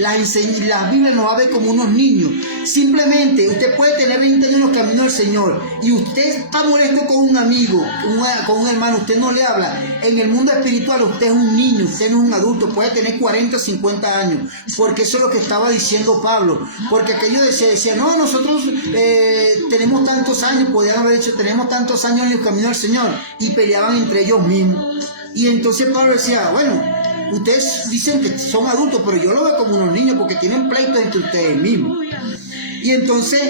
La Biblia nos va a ver como unos niños. Simplemente usted puede tener 20 años en los caminos del Señor y usted está molesto con un amigo, con un hermano, usted no le habla. En el mundo espiritual usted es un niño, usted no es un adulto, puede tener 40, 50 años, porque eso es lo que estaba diciendo Pablo. Porque aquellos decían, no, nosotros tenemos tantos años, podrían haber dicho, tenemos tantos años en el camino del Señor, y peleaban entre ellos mismos. Y entonces Pablo decía, bueno, ustedes dicen que son adultos, pero yo lo veo como unos niños porque tienen pleitos entre ustedes mismos. Y entonces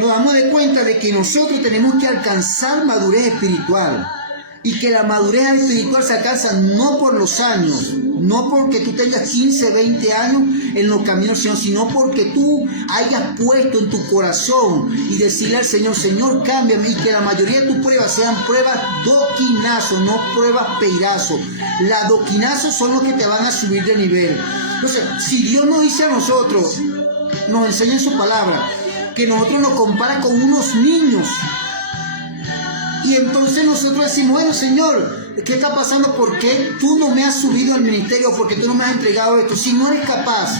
nos damos de cuenta de que nosotros tenemos que alcanzar madurez espiritual. Y que la madurez espiritual se alcanza no por los años, no porque tú tengas 15, 20 años en los caminos del Señor, sino porque tú hayas puesto en tu corazón y decirle al Señor, Señor, cámbiame, y que la mayoría de tus pruebas sean pruebas doquinazo, no pruebas peirazo. Las doquinazos son los que te van a subir de nivel. Entonces, si Dios nos dice a nosotros, nos enseña en su palabra, que nosotros nos compara con unos niños, y entonces nosotros decimos, bueno, Señor, ¿qué está pasando? ¿Por qué tú no me has subido al ministerio? ¿Por qué tú no me has entregado esto? Si no eres capaz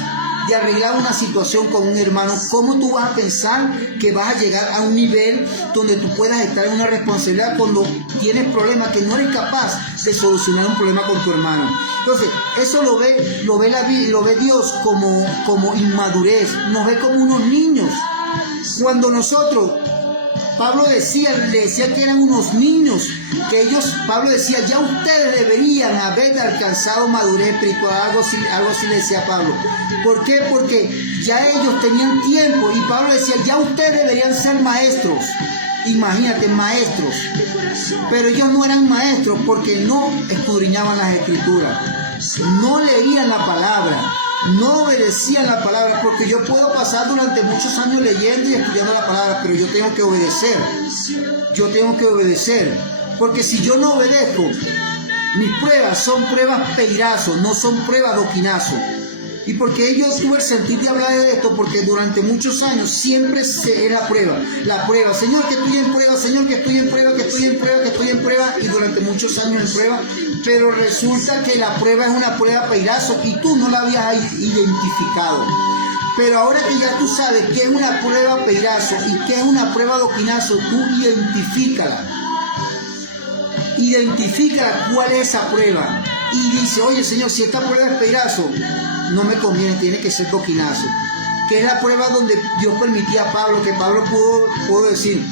de arreglar una situación con un hermano, ¿cómo tú vas a pensar que vas a llegar a un nivel donde tú puedas estar en una responsabilidad cuando tienes problemas, que no eres capaz de solucionar un problema con tu hermano? Entonces, eso lo ve Dios como inmadurez, nos ve como unos niños. Cuando nosotros, Pablo le decía que eran unos niños, que Pablo decía, ya ustedes deberían haber alcanzado madurez espiritual, algo así le decía Pablo. ¿Por qué? Porque ya ellos tenían tiempo, y Pablo decía, ya ustedes deberían ser maestros. Imagínate, maestros. Pero ellos no eran maestros porque no escudriñaban las escrituras, no leían la palabra, no obedecían la palabra. Porque yo puedo pasar durante muchos años leyendo y estudiando la palabra, pero yo tengo que obedecer. Porque si yo no obedezco, mis pruebas son pruebas peirazo, no son pruebas doquinazo. Y porque yo tuve el sentir de hablar de esto, porque durante muchos años siempre es la prueba, Señor, que estoy en prueba, Señor, que estoy en prueba, y durante muchos años en prueba. Pero resulta que la prueba es una prueba peirazo y tú no la habías identificado. Pero ahora que ya tú sabes qué es una prueba peirazo y qué es una prueba doquinazo, tú identifícala cuál es esa prueba. Y dice, oye, Señor, si esta prueba es peirazo, no me conviene, tiene que ser doquinazo. Que es la prueba donde Dios permitía a Pablo, que Pablo pudo decir,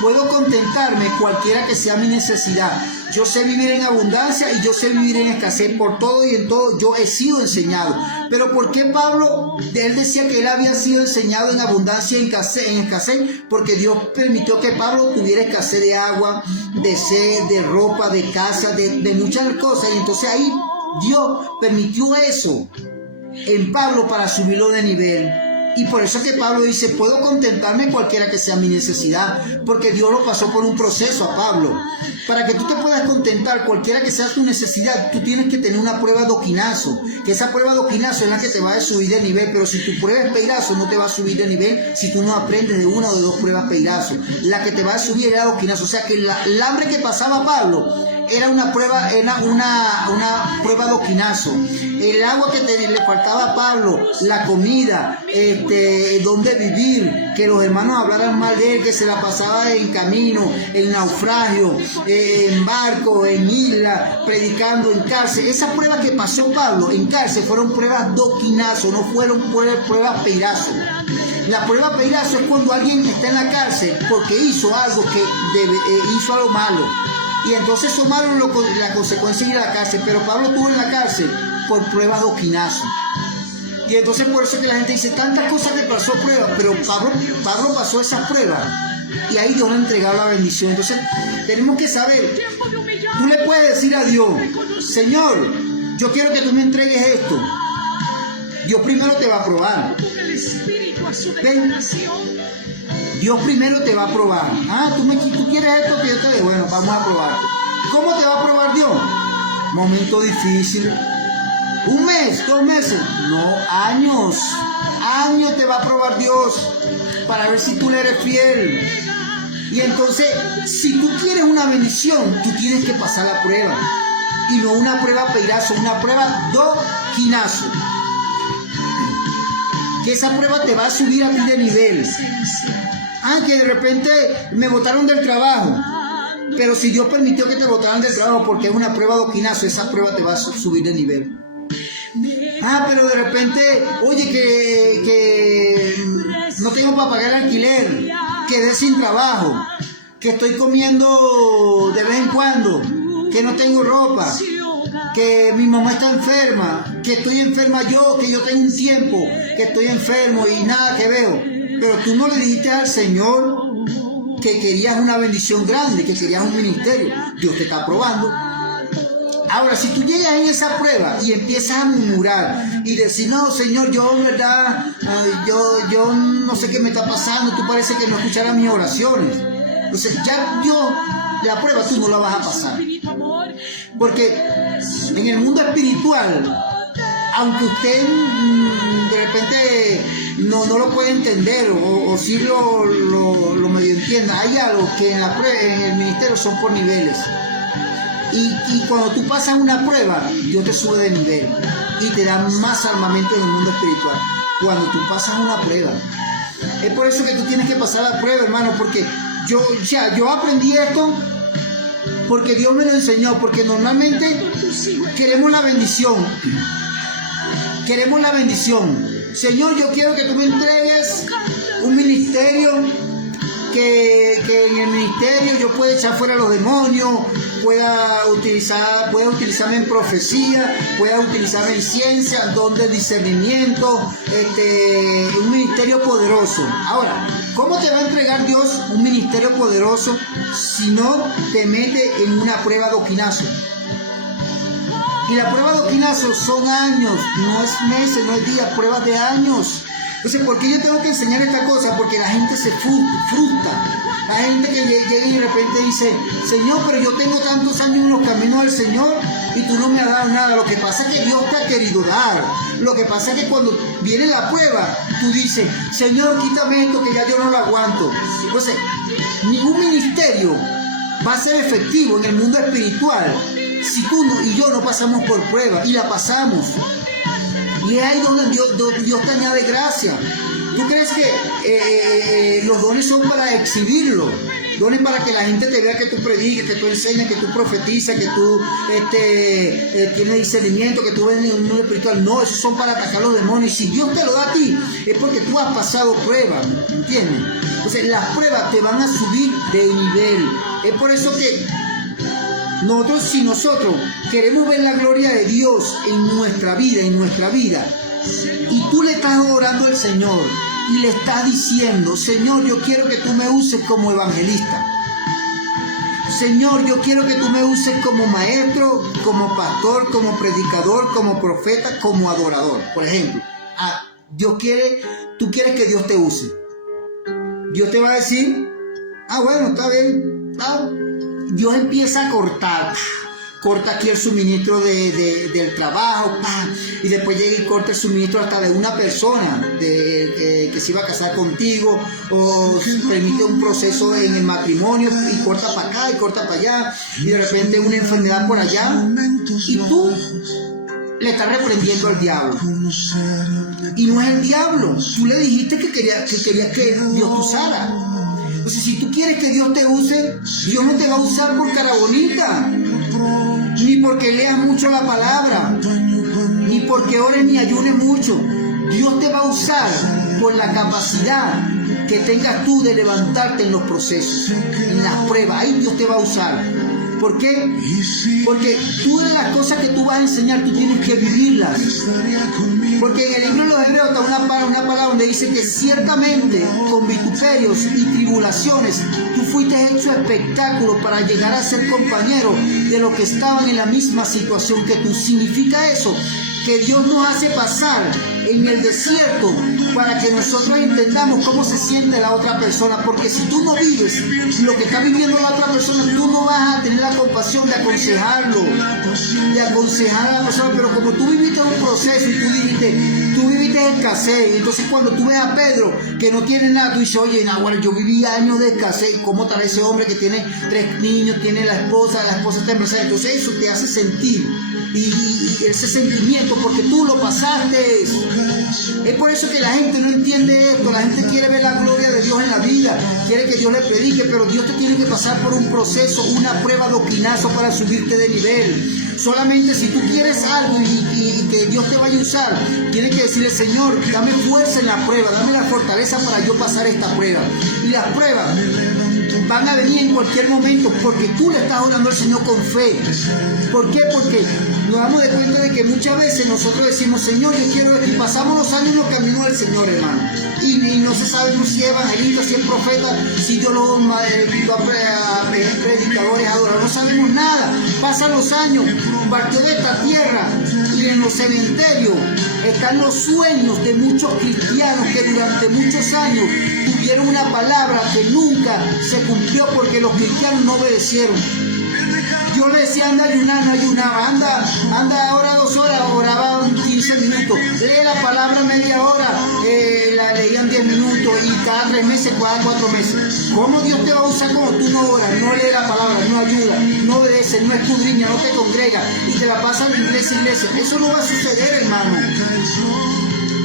puedo contentarme cualquiera que sea mi necesidad. Yo sé vivir en abundancia y yo sé vivir en escasez. Por todo y en todo yo he sido enseñado. Pero ¿por qué Pablo? Él decía que él había sido enseñado en abundancia y en escasez, porque Dios permitió que Pablo tuviera escasez de agua, de sed, de ropa, de casa, de muchas cosas. Y entonces ahí Dios permitió eso en Pablo para subirlo de nivel. Y por eso que Pablo dice, puedo contentarme cualquiera que sea mi necesidad, porque Dios lo pasó por un proceso a Pablo. Para que tú te puedas contentar cualquiera que sea tu necesidad, tú tienes que tener una prueba de oquinazo, que esa prueba de oquinazo es la que te va a subir de nivel, pero si tu prueba es peirazo no te va a subir de nivel si tú no aprendes de una o de dos pruebas peirazo. La que te va a subir era de oquinazo, o sea que el hambre que pasaba Pablo era una prueba de oquinazo. El agua que le faltaba a Pablo, la comida, dónde vivir, que los hermanos hablaran mal de él, que se la pasaba en camino, en naufragio, en barco, en isla, predicando en cárcel. Esas pruebas que pasó Pablo en cárcel fueron pruebas de oquinazo, no fueron pruebas peirazo. La prueba peirazo es cuando alguien está en la cárcel porque hizo algo hizo algo malo. Y entonces eso malo la consecuencia es ir a la cárcel. Pero Pablo estuvo en la cárcel por pruebas de oquinazo. Y entonces por eso que la gente dice tantas cosas que pasó pruebas, pero Pablo pasó esas pruebas. Y ahí Dios le entregó la bendición. Entonces tenemos que saber, tú le puedes decir a Dios, Señor, yo quiero que tú me entregues esto. Dios primero te va a probar. ¿Ven? Dios primero te va a probar. Tú quieres esto que yo te dé. Bueno, vamos a probar. ¿Cómo te va a probar Dios? Momento difícil. ¿Un mes? ¿2 meses? No, años. Años te va a probar Dios para ver si tú le eres fiel. Y entonces, si tú quieres una bendición, tú tienes que pasar la prueba. Y no una prueba peirazo, una prueba doquinazo. Que esa prueba te va a subir a ti de nivel. Que de repente me botaron del trabajo. Pero si Dios permitió que te botaran del trabajo porque es una prueba de oquinazo, esa prueba te va a subir de nivel. Pero de repente, oye, que no tengo para pagar el alquiler, quedé sin trabajo, que estoy comiendo de vez en cuando, que no tengo ropa, que mi mamá está enferma, que estoy enferma yo, que yo tengo un tiempo, que estoy enfermo y nada que veo. Pero tú no le dijiste al Señor que querías una bendición grande, que querías un ministerio. Dios te está probando. Ahora, si tú llegas en esa prueba y empiezas a murmurar y decir, no, Señor, yo en verdad, yo no sé qué me está pasando, tú parece que no escucharás mis oraciones. Entonces, ya Dios, la prueba tú no la vas a pasar. Porque en el mundo espiritual, aunque usted de repente no lo puede entender o sí lo medio entienda, hay algo que en el ministerio son por niveles. Y cuando tú pasas una prueba, Dios te sube de nivel y te da más armamento en el mundo espiritual. Cuando tú pasas una prueba. Es por eso que tú tienes que pasar la prueba, hermano, porque yo aprendí esto porque Dios me lo enseñó, porque normalmente queremos la bendición. Queremos la bendición. Señor, yo quiero que tú me entregues un ministerio, que en el ministerio yo pueda echar fuera a los demonios, pueda utilizarme en profecía, pueda utilizarme en ciencia, don de discernimiento, un ministerio poderoso. Ahora, ¿cómo te va a entregar Dios un ministerio poderoso si no te mete en una prueba de oquinazo? Y la prueba de oquinazo son años, no es meses, no es días, pruebas de años. Entonces, ¿por qué yo tengo que enseñar esta cosa? Porque la gente se frustra. La gente que llega y de repente dice, Señor, pero yo tengo tantos años en los caminos del Señor y tú no me has dado nada. Lo que pasa es que Dios te ha querido dar. Lo que pasa es que cuando viene la prueba, tú dices, Señor, quítame esto que ya yo no lo aguanto. Entonces, ningún ministerio va a ser efectivo en el mundo espiritual si tú y yo no pasamos por prueba, y la pasamos. Y es ahí donde Dios te añade gracia. ¿Tú crees que los dones son para exhibirlo? Dones para que la gente te vea que tú prediques, que tú enseñas, que tú profetizas, que tú tienes discernimiento, que tú ves en el mundo espiritual. No, esos son para atacar a los demonios. Y si Dios te lo da a ti, es porque tú has pasado pruebas, ¿entiendes? Entonces las pruebas te van a subir de nivel. Es por eso que si nosotros queremos ver la gloria de Dios en nuestra vida, y tú le estás orando al Señor y le estás diciendo, Señor, yo quiero que tú me uses como evangelista. Señor, yo quiero que tú me uses como maestro, como pastor, como predicador, como profeta, como adorador. Por ejemplo, tú quieres que Dios te use. Dios te va a decir, bueno, está bien. Dios empieza a corta aquí el suministro del trabajo, y después llega y corta el suministro hasta de una persona que se iba a casar contigo, o permite un proceso en el matrimonio y corta para acá y corta para allá, y de repente una enfermedad por allá, y tú le estás reprendiendo al diablo. Y no es el diablo, tú le dijiste que querías que Dios te usara. Entonces, si tú quieres que Dios te use, Dios no te va a usar por cara bonita, ni porque leas mucho la palabra, ni porque ores ni ayunes mucho. Dios te va a usar por la capacidad que tengas tú de levantarte en los procesos, en las pruebas. Ahí Dios te va a usar. ¿Por qué? Porque tú de las cosas que tú vas a enseñar, tú tienes que vivirlas. Porque en el libro de los Hebreos está una palabra donde dice que ciertamente con vituperios y tribulaciones tú fuiste hecho espectáculo para llegar a ser compañero de los que estaban en la misma situación que tú. ¿Significa eso? Que Dios nos hace pasar en el desierto para que nosotros entendamos cómo se siente la otra persona, porque si tú no vives lo que está viviendo la otra persona, tú no vas a tener la compasión de aconsejarlo, de aconsejar a la persona. Pero como tú viviste un proceso y tú viviste escasez, entonces cuando tú ves a Pedro que no tiene nada, tú dices, oye, Nahuel, yo viví años de escasez, ¿cómo tal ese hombre que tiene 3 niños, tiene la esposa está embarazada? Entonces eso te hace sentir, y ese sentimiento, porque tú lo pasaste. Es por eso que la gente no entiende esto. La gente quiere ver la gloria de Dios en la vida, quiere que Dios le predique, pero Dios te tiene que pasar por un proceso, una prueba doctrinazo para subirte de nivel. Solamente si tú quieres algo y que Dios te vaya a usar, tienes que decirle, Señor, dame fuerza en la prueba, dame la fortaleza para yo pasar esta prueba. Y las pruebas van a venir en cualquier momento, porque tú le estás orando al Señor con fe. ¿Por qué? Porque nos damos de cuenta de que muchas veces nosotros decimos, Señor, yo quiero esto, y pasamos los años en los caminos del Señor, hermano. Y no se sabe si es evangelista, si es profeta, si Dios lo invitó a predicadores, adoradores, no sabemos nada. Pasan los años, partió de esta tierra, y en los cementerios están los sueños de muchos cristianos que durante muchos años tuvieron una palabra que nunca se cumplió porque los cristianos no obedecieron. Yo le decía, anda a ayunar, no ayunaba, anda ahora 2 horas, oraba 15 minutos, lee la palabra media hora, la leían 10 minutos, y cada 3 meses, cada 4 meses. ¿Cómo Dios te va a usar como tú no oras, no lees la palabra, no ayuda, no obedeces, no escudriñas, no te congregas y te la pasas de iglesia a iglesia? Eso no va a suceder, hermano.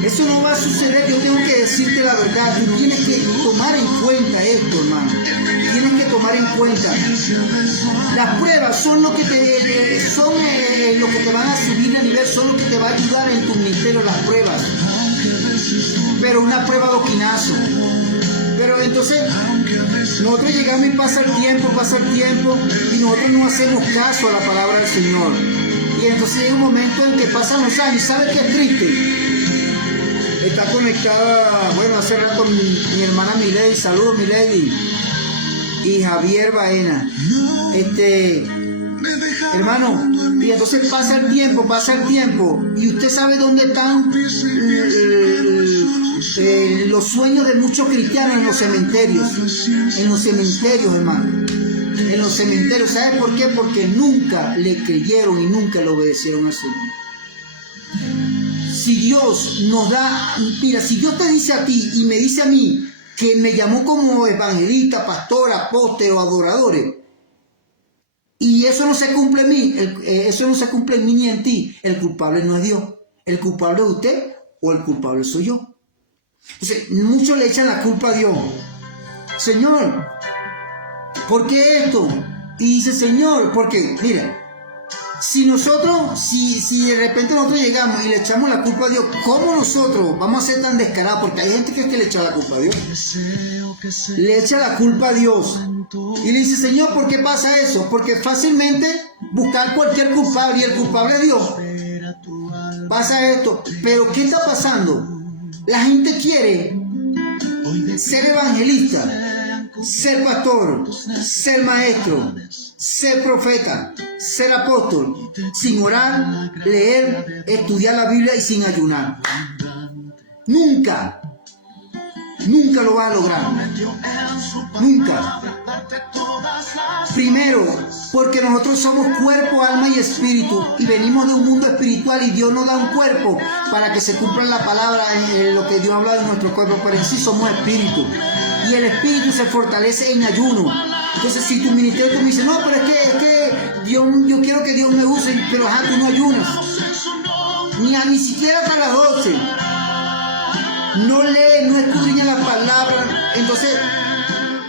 Eso no va a suceder. Yo tengo que decirte la verdad. Tú tienes que tomar en cuenta esto, hermano. Tienes que tomar en cuenta. Las pruebas son lo que te van a subir a nivel, son lo que te va a ayudar en tu ministerio, las pruebas. Pero una prueba doquinazo. Pero entonces nosotros llegamos y pasa el tiempo, y nosotros no hacemos caso a la palabra del Señor. Y entonces hay un momento en que pasan los años. ¿Sabes qué es triste? Está conectada, hace rato mi hermana Milady, saludos Milady, y Javier Baena, hermano, y entonces pasa el tiempo, y usted sabe dónde están los sueños de muchos cristianos en los cementerios, hermano, en los cementerios. ¿Sabe por qué? Porque nunca le creyeron y nunca le obedecieron al Señor. Si Dios nos da, mira, si Dios te dice a ti y me dice a mí que me llamó como evangelista, pastor, apóstol o adoradores, y eso no se cumple en mí, eso no se cumple en mí ni en ti, el culpable no es Dios, el culpable es usted o el culpable soy yo. Entonces, muchos le echan la culpa a Dios. Señor, ¿por qué esto? Y dice, Señor, porque, mira, si de repente nosotros llegamos y le echamos la culpa a Dios, ¿cómo nosotros vamos a ser tan descarados? Porque hay gente que le echa la culpa a Dios. Le echa la culpa a Dios. Y le dice, Señor, ¿por qué pasa eso? Porque fácilmente buscar cualquier culpable, y el culpable es Dios. Pasa esto. Pero ¿qué está pasando? La gente quiere ser evangelista, ser pastor, ser maestro, ser profeta, ser apóstol, sin orar, leer, estudiar la Biblia y sin ayunar. Nunca. Nunca lo vas a lograr. Nunca. Primero, porque nosotros somos cuerpo, alma y espíritu y venimos de un mundo espiritual y Dios nos da un cuerpo para que se cumpla la palabra en lo que Dios habla de nuestro cuerpo, pero en sí somos espíritu y el espíritu se fortalece en ayuno. Entonces si tu ministerio tú me dices, no, pero es que Dios, yo quiero que Dios me use, pero tú no ayunas ni siquiera hasta las 12, no lees, no escudriñas la palabra. Entonces,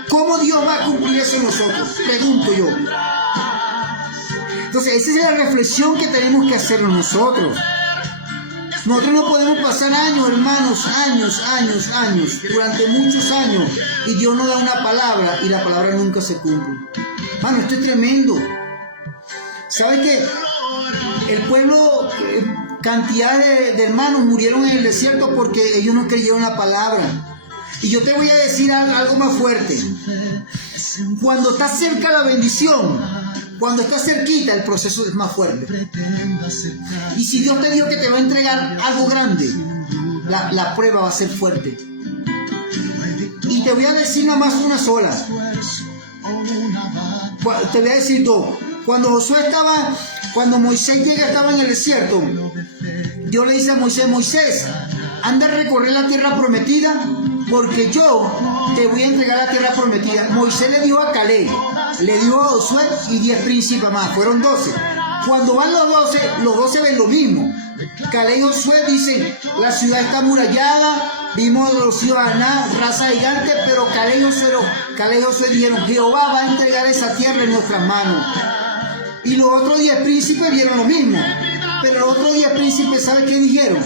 ¿cómo Dios va a cumplir eso en nosotros? Pregunto yo. Entonces, esa es la reflexión que tenemos que hacer nosotros. Nosotros no podemos pasar años, hermanos, años, durante muchos años, y Dios nos da una palabra y la palabra nunca se cumple. Mano, esto es tremendo. ¿Sabe qué? El pueblo, cantidad de hermanos murieron en el desierto porque ellos no creyeron la palabra. Y yo te voy a decir algo más fuerte. Cuando está cerca la bendición, cuando está cerquita, el proceso es más fuerte. Y si Dios te dijo que te va a entregar algo grande, la prueba va a ser fuerte. Y te voy a decir nada más una sola. Te voy a decir dos. Cuando Moisés estaba en el desierto, Dios le dice a Moisés, anda a recorrer la tierra prometida, porque yo te voy a entregar la tierra prometida. Moisés le dijo a Caleb, le dijo a Josué y 10 príncipes más, fueron 12. Cuando van los 12 ven lo mismo. Caleb y Josué dicen, la ciudad está amurallada, vimos los hijos de Aná, raza gigante, pero Caleb y Josué dijeron, Jehová va a entregar esa tierra en nuestras manos. Y los otros 10 príncipes vieron lo mismo. Pero los otros 10 príncipes, ¿saben qué dijeron?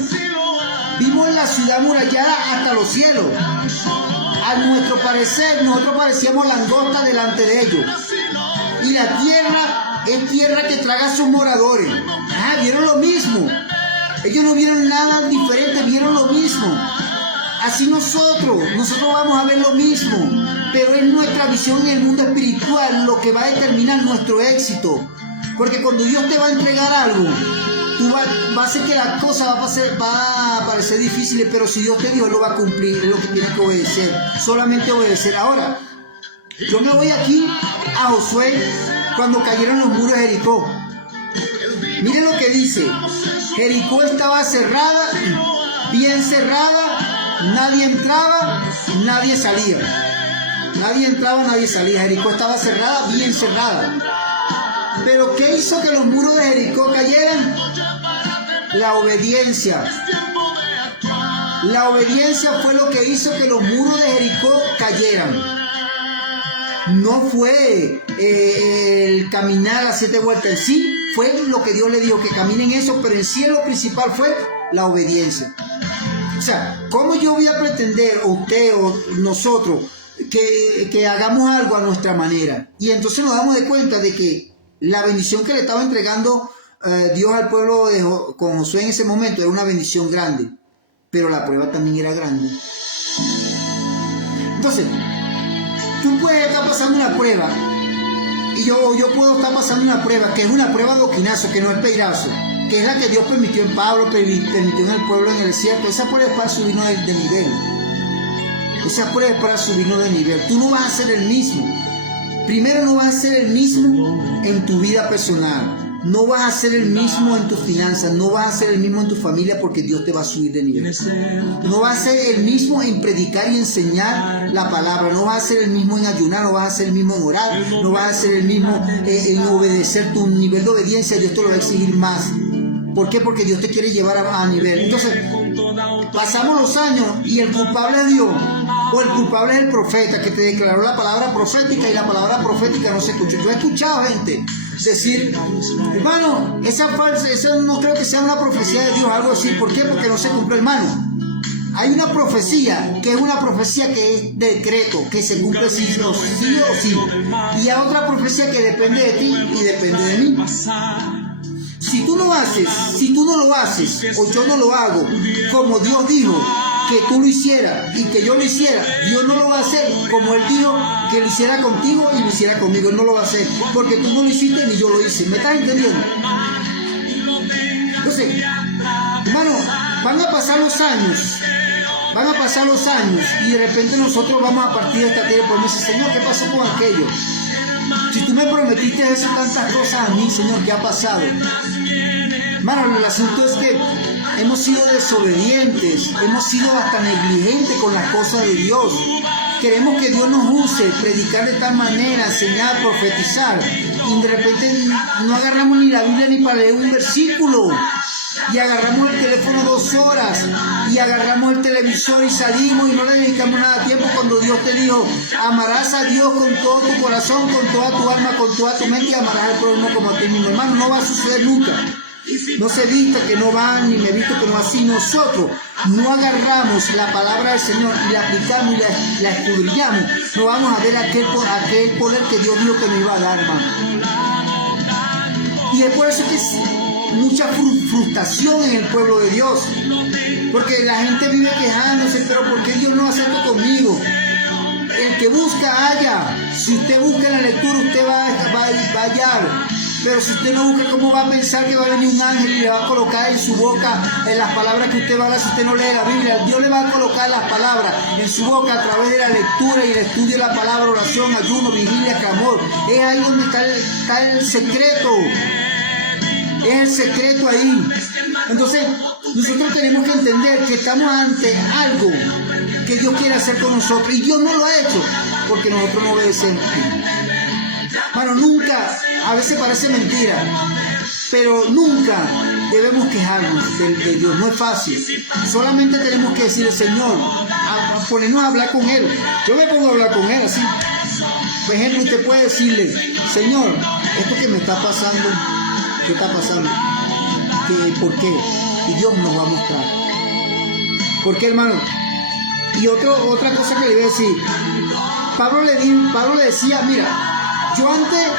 Vimos la ciudad amurallada hasta los cielos. A nuestro parecer, nosotros parecíamos langostas delante de ellos. Y la tierra es tierra que traga a sus moradores. Vieron lo mismo. Ellos no vieron nada diferente, vieron lo mismo. Así nosotros vamos a ver lo mismo. Pero es nuestra visión en el mundo espiritual lo que va a determinar nuestro éxito. Porque cuando Dios te va a entregar algo, va a hacer que las cosas va a parecer difíciles, pero si Dios te dijo, lo va a cumplir, es lo que tienes que obedecer, solamente obedecer. Ahora, yo me voy aquí a Josué cuando cayeron los muros de Jericó. Miren lo que dice, Jericó estaba cerrada, bien cerrada, nadie entraba, nadie salía. Nadie entraba, nadie salía. Jericó estaba cerrada, bien cerrada. Pero ¿qué hizo que los muros de Jericó cayeran? La obediencia. La obediencia fue lo que hizo que los muros de Jericó cayeran. No fue el caminar a 7 vueltas. Sí, fue lo que Dios le dijo, que caminen eso, pero en sí lo principal fue la obediencia. O sea, ¿cómo yo voy a pretender, o usted o nosotros, que hagamos algo a nuestra manera? Y entonces nos damos de cuenta de que la bendición que le estaba entregando Dios al pueblo con Josué en ese momento era una bendición grande, pero la prueba también era grande. Entonces, tú puedes estar pasando una prueba, y yo puedo estar pasando una prueba, que es una prueba de oquinazo, que no es peirazo, que es la que Dios permitió en Pablo, permitió en el pueblo en el desierto. Esa prueba es para subirnos de nivel. Esa prueba es para subirnos de nivel. Tú no vas a ser el mismo. Primero, no vas a ser el mismo en tu vida personal, no vas a ser el mismo en tus finanzas, no vas a ser el mismo en tu familia, porque Dios te va a subir de nivel. No vas a ser el mismo en predicar y enseñar la palabra, no vas a ser el mismo en ayunar, no vas a ser el mismo en orar, no vas a ser el mismo en obedecer. Tu nivel de obediencia Dios te lo va a exigir más. ¿Por qué? Porque Dios te quiere llevar a nivel. Entonces, pasamos los años y el culpable es Dios, o el culpable es el profeta que te declaró la palabra profética, y la palabra profética no se escuchó. Yo he escuchado gente decir, hermano, esa no creo que sea una profecía de Dios, algo así. ¿Por qué? Porque no se cumple, hermano. Hay una profecía que es una profecía que es decreto, que se cumple sí o sí. Y hay otra profecía que depende de ti y depende de mí. Si tú no lo haces, o yo no lo hago, como Dios dijo que tú lo hicieras y que yo lo hiciera, Dios no lo va a hacer como Él dijo que lo hiciera contigo y lo hiciera conmigo. Él no lo va a hacer, porque tú no lo hiciste ni yo lo hice. ¿Me estás entendiendo? Entonces, hermano, van a pasar los años van a pasar los años y de repente nosotros vamos a partir de esta tierra y podemos decir, Señor, ¿qué pasó con aquello? Si tú me prometiste eso, tantas cosas a mí, Señor, ¿qué ha pasado? Hermano, el asunto es que hemos sido desobedientes, hemos sido hasta negligentes con las cosas de Dios. Queremos que Dios nos use, predicar de tal manera, enseñar, profetizar, y de repente no agarramos ni la Biblia ni para leer un versículo, y agarramos el teléfono 2 horas, y agarramos el televisor y salimos y no le dedicamos nada de tiempo cuando Dios te dijo, amarás a Dios con todo tu corazón, con toda tu alma, con toda tu mente, y amarás al prójimo como a ti mismo. Hermano, no va a suceder nunca. No se vista que no va, ni me visto que no va. Si nosotros no agarramos la palabra del Señor y la aplicamos y la escudriñamos, no vamos a ver aquel poder que Dios dijo que nos iba a dar, hermano. Y es por eso que es mucha frustración en el pueblo de Dios, porque la gente vive quejándose, pero ¿por qué Dios no hace esto conmigo? El que busca halla. Si usted busca en la lectura, usted va a hallar. Pero si usted no busca, ¿cómo va a pensar que va a venir un ángel y le va a colocar en su boca en las palabras que usted va a hablar si usted no lee la Biblia? Dios le va a colocar las palabras en su boca a través de la lectura y el estudio de la palabra, oración, ayuno, vigilia, clamor. Es ahí donde está el secreto. Es el secreto ahí. Entonces, nosotros tenemos que entender que estamos ante algo que Dios quiere hacer con nosotros. Y Dios no lo ha hecho porque nosotros no obedecemos. Bueno, nunca, a veces parece mentira, pero nunca debemos quejarnos de Dios. No es fácil. Solamente tenemos que decirle, Señor, a ponernos a hablar con Él. Yo me pongo a hablar con Él así. Por ejemplo, usted puede decirle, Señor, esto que me está pasando, ¿qué está pasando? ¿Por qué? Y Dios nos va a mostrar. ¿Por qué, hermano? Y otra cosa que le voy a decir, Pablo le decía, mira, yo antes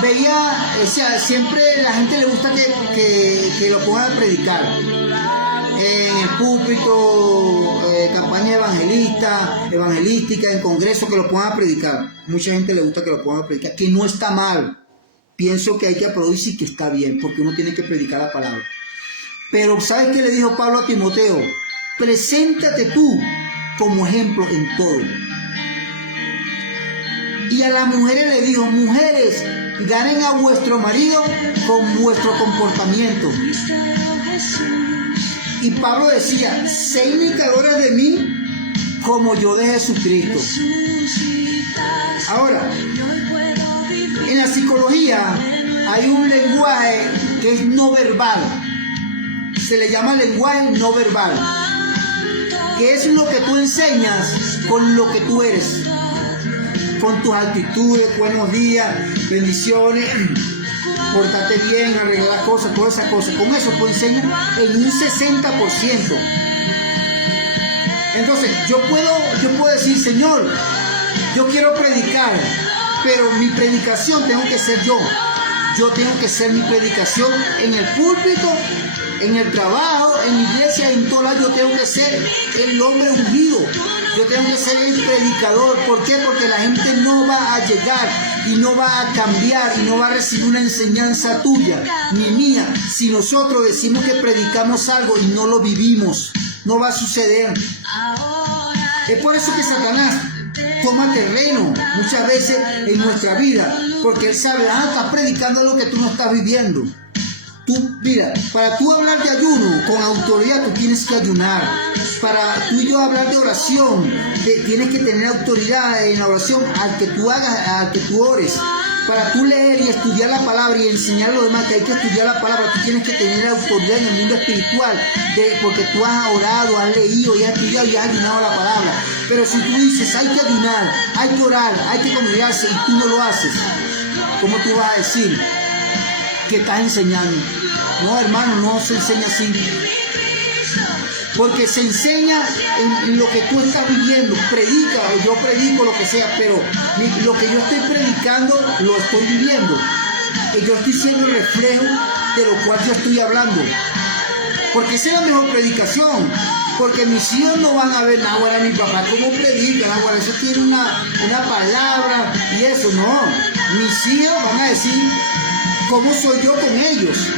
veía, o sea, siempre la gente le gusta que lo pongan a predicar en el púlpito, campaña evangelística, en congreso, que lo pongan a predicar. Mucha gente le gusta que lo pongan a predicar, que no está mal. Pienso que hay que aplaudir y que está bien, porque uno tiene que predicar la palabra. Pero ¿sabes qué le dijo Pablo a Timoteo? Preséntate tú como ejemplo en todo. Y a las mujeres le dijo, mujeres, ganen a vuestro marido con vuestro comportamiento. Y Pablo decía, sé imitadoras de mí como yo de Jesucristo. Ahora, en la psicología hay un lenguaje que es no verbal. Se le llama lenguaje no verbal, que es lo que tú enseñas con lo que tú eres, con tus actitudes, buenos días, bendiciones, portarte bien, arreglar las cosas, todas esas cosas. Con eso tú enseñas en un 60%. Entonces, yo puedo decir, Señor, yo quiero predicar, pero mi predicación tengo que ser yo. Yo tengo que ser mi predicación en el púlpito, en el trabajo, en la iglesia, en todo lado. Yo tengo que ser el hombre ungido. Yo tengo que ser el predicador. ¿Por qué? Porque la gente no va a llegar y no va a cambiar y no va a recibir una enseñanza tuya ni mía si nosotros decimos que predicamos algo y no lo vivimos. No va a suceder. Es por eso que Satanás toma terreno muchas veces en nuestra vida, porque él sabe, estás predicando lo que tú no estás viviendo. Mira, para tú hablar de ayuno con autoridad, tú tienes que ayunar. Para tú y yo hablar de oración, tienes que tener autoridad en la oración al que tú hagas, al que tú ores. Para tú leer y estudiar la palabra y enseñar a los demás que hay que estudiar la palabra, tú tienes que tener autoridad en el mundo espiritual, porque tú has orado, has leído y has estudiado y has ayunado la palabra. Pero si tú dices, hay que ayunar, hay que orar, hay que congregarse y tú no lo haces, ¿cómo tú vas a decir que estás enseñando? No, hermano, no se enseña así. Porque se enseña en lo que tú estás viviendo. Predica, o yo predico, lo que sea, pero lo que yo estoy predicando lo estoy viviendo. Y yo estoy siendo el reflejo de lo cual yo estoy hablando. Porque esa es la mejor predicación. Porque mis hijos no van a ver, ahora mi papá cómo predica, ahora eso tiene una palabra y eso, no. Mis hijos van a decir cómo soy yo con ellos.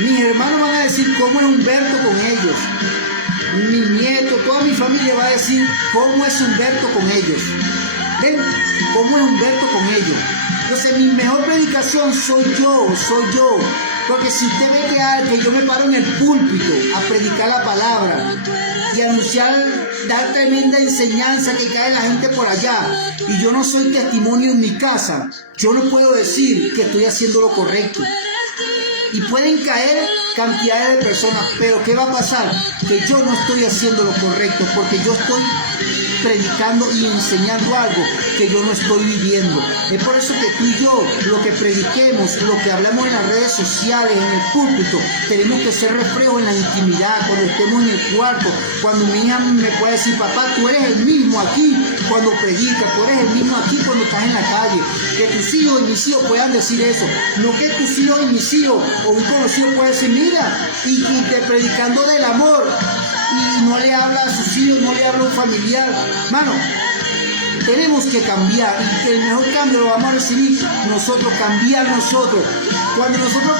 Mis hermanos van a decir cómo es Humberto con ellos. mi nieto, toda mi familia va a decir cómo es Humberto con ellos. ¿Ven? ¿Cómo es Humberto con ellos? Entonces mi mejor predicación soy yo. Porque si usted ve que yo me paro en el púlpito a predicar la palabra y anunciar, dar tremenda enseñanza que cae la gente por allá, y yo no soy testimonio en mi casa, yo no puedo decir que estoy haciendo lo correcto. Y pueden caer cantidades de personas, pero ¿qué va a pasar? Que yo no estoy haciendo lo correcto, porque yo estoy predicando y enseñando algo que yo no estoy viviendo. Es por eso que tú y yo, lo que prediquemos, lo que hablamos en las redes sociales, en el púlpito, tenemos que ser reflejo en la intimidad, cuando estemos en el cuarto, cuando mi hija me pueda decir, papá, tú eres el mismo aquí cuando predicas, tú eres el mismo aquí cuando estás en la calle. Que tus hijos y mis hijos puedan decir eso, no que tus hijos y mis hijos o un conocido pueda decir, mira, y predicando del amor, y no le habla a sus hijos, no le habla a un familiar. Mano, tenemos que cambiar, y que el mejor cambio lo vamos a recibir nosotros, cambiar nosotros. Cuando nosotros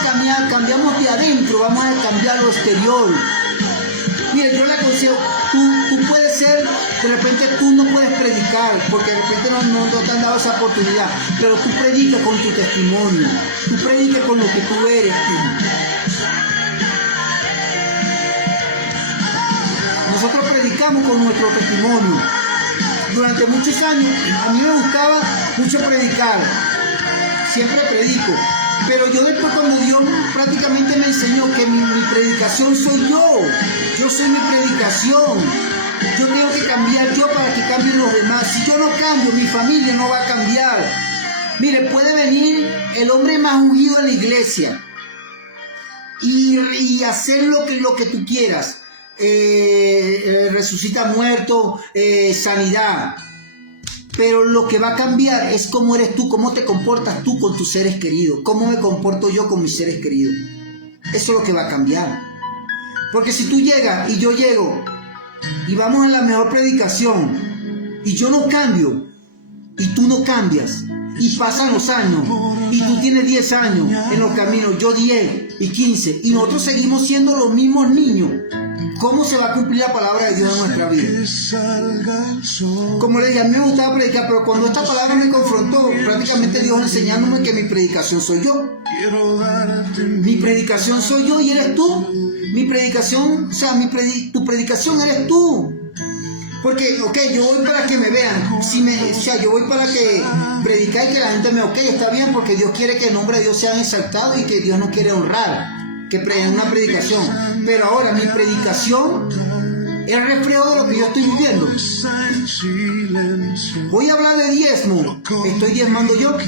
cambiamos de adentro, vamos a cambiar lo exterior. Mira, yo le aconsejo, tú puedes ser, de repente tú no puedes predicar, porque de repente no te han dado esa oportunidad, pero tú predicas con tu testimonio, tú predicas con lo que tú eres. Nosotros predicamos con nuestro testimonio. Durante muchos años a mí me gustaba mucho predicar, siempre predico, pero yo después, cuando Dios prácticamente me enseñó que mi predicación soy yo soy mi predicación, yo tengo que cambiar yo para que cambien los demás. Si yo no cambio, mi familia no va a cambiar. Mire, puede venir el hombre más ungido en la iglesia y hacer lo que tú quieras. Resucita muerto, sanidad, pero lo que va a cambiar es cómo eres tú, cómo te comportas tú con tus seres queridos, cómo me comporto yo con mis seres queridos. Eso es lo que va a cambiar. Porque si tú llegas y yo llego y vamos a la mejor predicación y yo no cambio y tú no cambias, y pasan los años y tú tienes 10 años en los caminos, yo 10 y 15, y nosotros seguimos siendo los mismos niños, ¿cómo se va a cumplir la palabra de Dios en nuestra vida? Como le dije, a mí me gustaba predicar, pero cuando esta palabra me confrontó, prácticamente Dios enseñándome que mi predicación soy yo. Mi predicación soy yo y eres tú. Mi predicación, o sea, tu predicación eres tú. Porque, yo voy para que me vean, yo voy para que predicar y que la gente me, está bien, porque Dios quiere que el nombre de Dios sea exaltado y que Dios nos quiere honrar, que en una predicación. Pero ahora mi predicación es reflejo de lo que yo estoy viviendo. Voy a hablar de diezmo, estoy diezmando yo.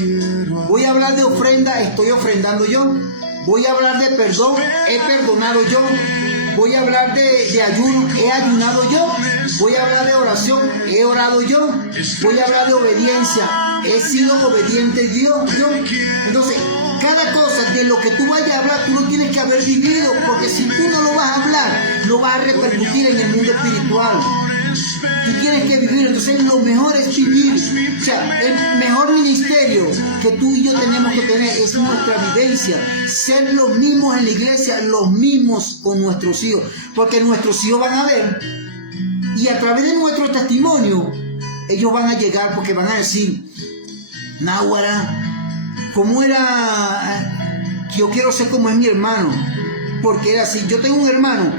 Voy a hablar de ofrenda, estoy ofrendando yo. Voy a hablar de perdón, he perdonado yo. Voy a hablar de ayuno, he ayunado yo. Voy a hablar de oración, he orado yo. Voy a hablar de obediencia, he sido obediente yo. Entonces, cada cosa de lo que tú vayas a hablar, tú lo tienes que haber vivido, porque si tú no lo vas a hablar, no vas a repercutir en el mundo espiritual. Tú tienes que vivir. Entonces lo mejor es vivir. O sea, el mejor ministerio que tú y yo tenemos que tener es nuestra vivencia, ser los mismos en la iglesia, los mismos con nuestros hijos, porque nuestros hijos van a ver, y a través de nuestro testimonio ellos van a llegar, porque van a decir, náguara, ¿cómo era? Yo quiero ser como es mi hermano, porque era así. Yo tengo un hermano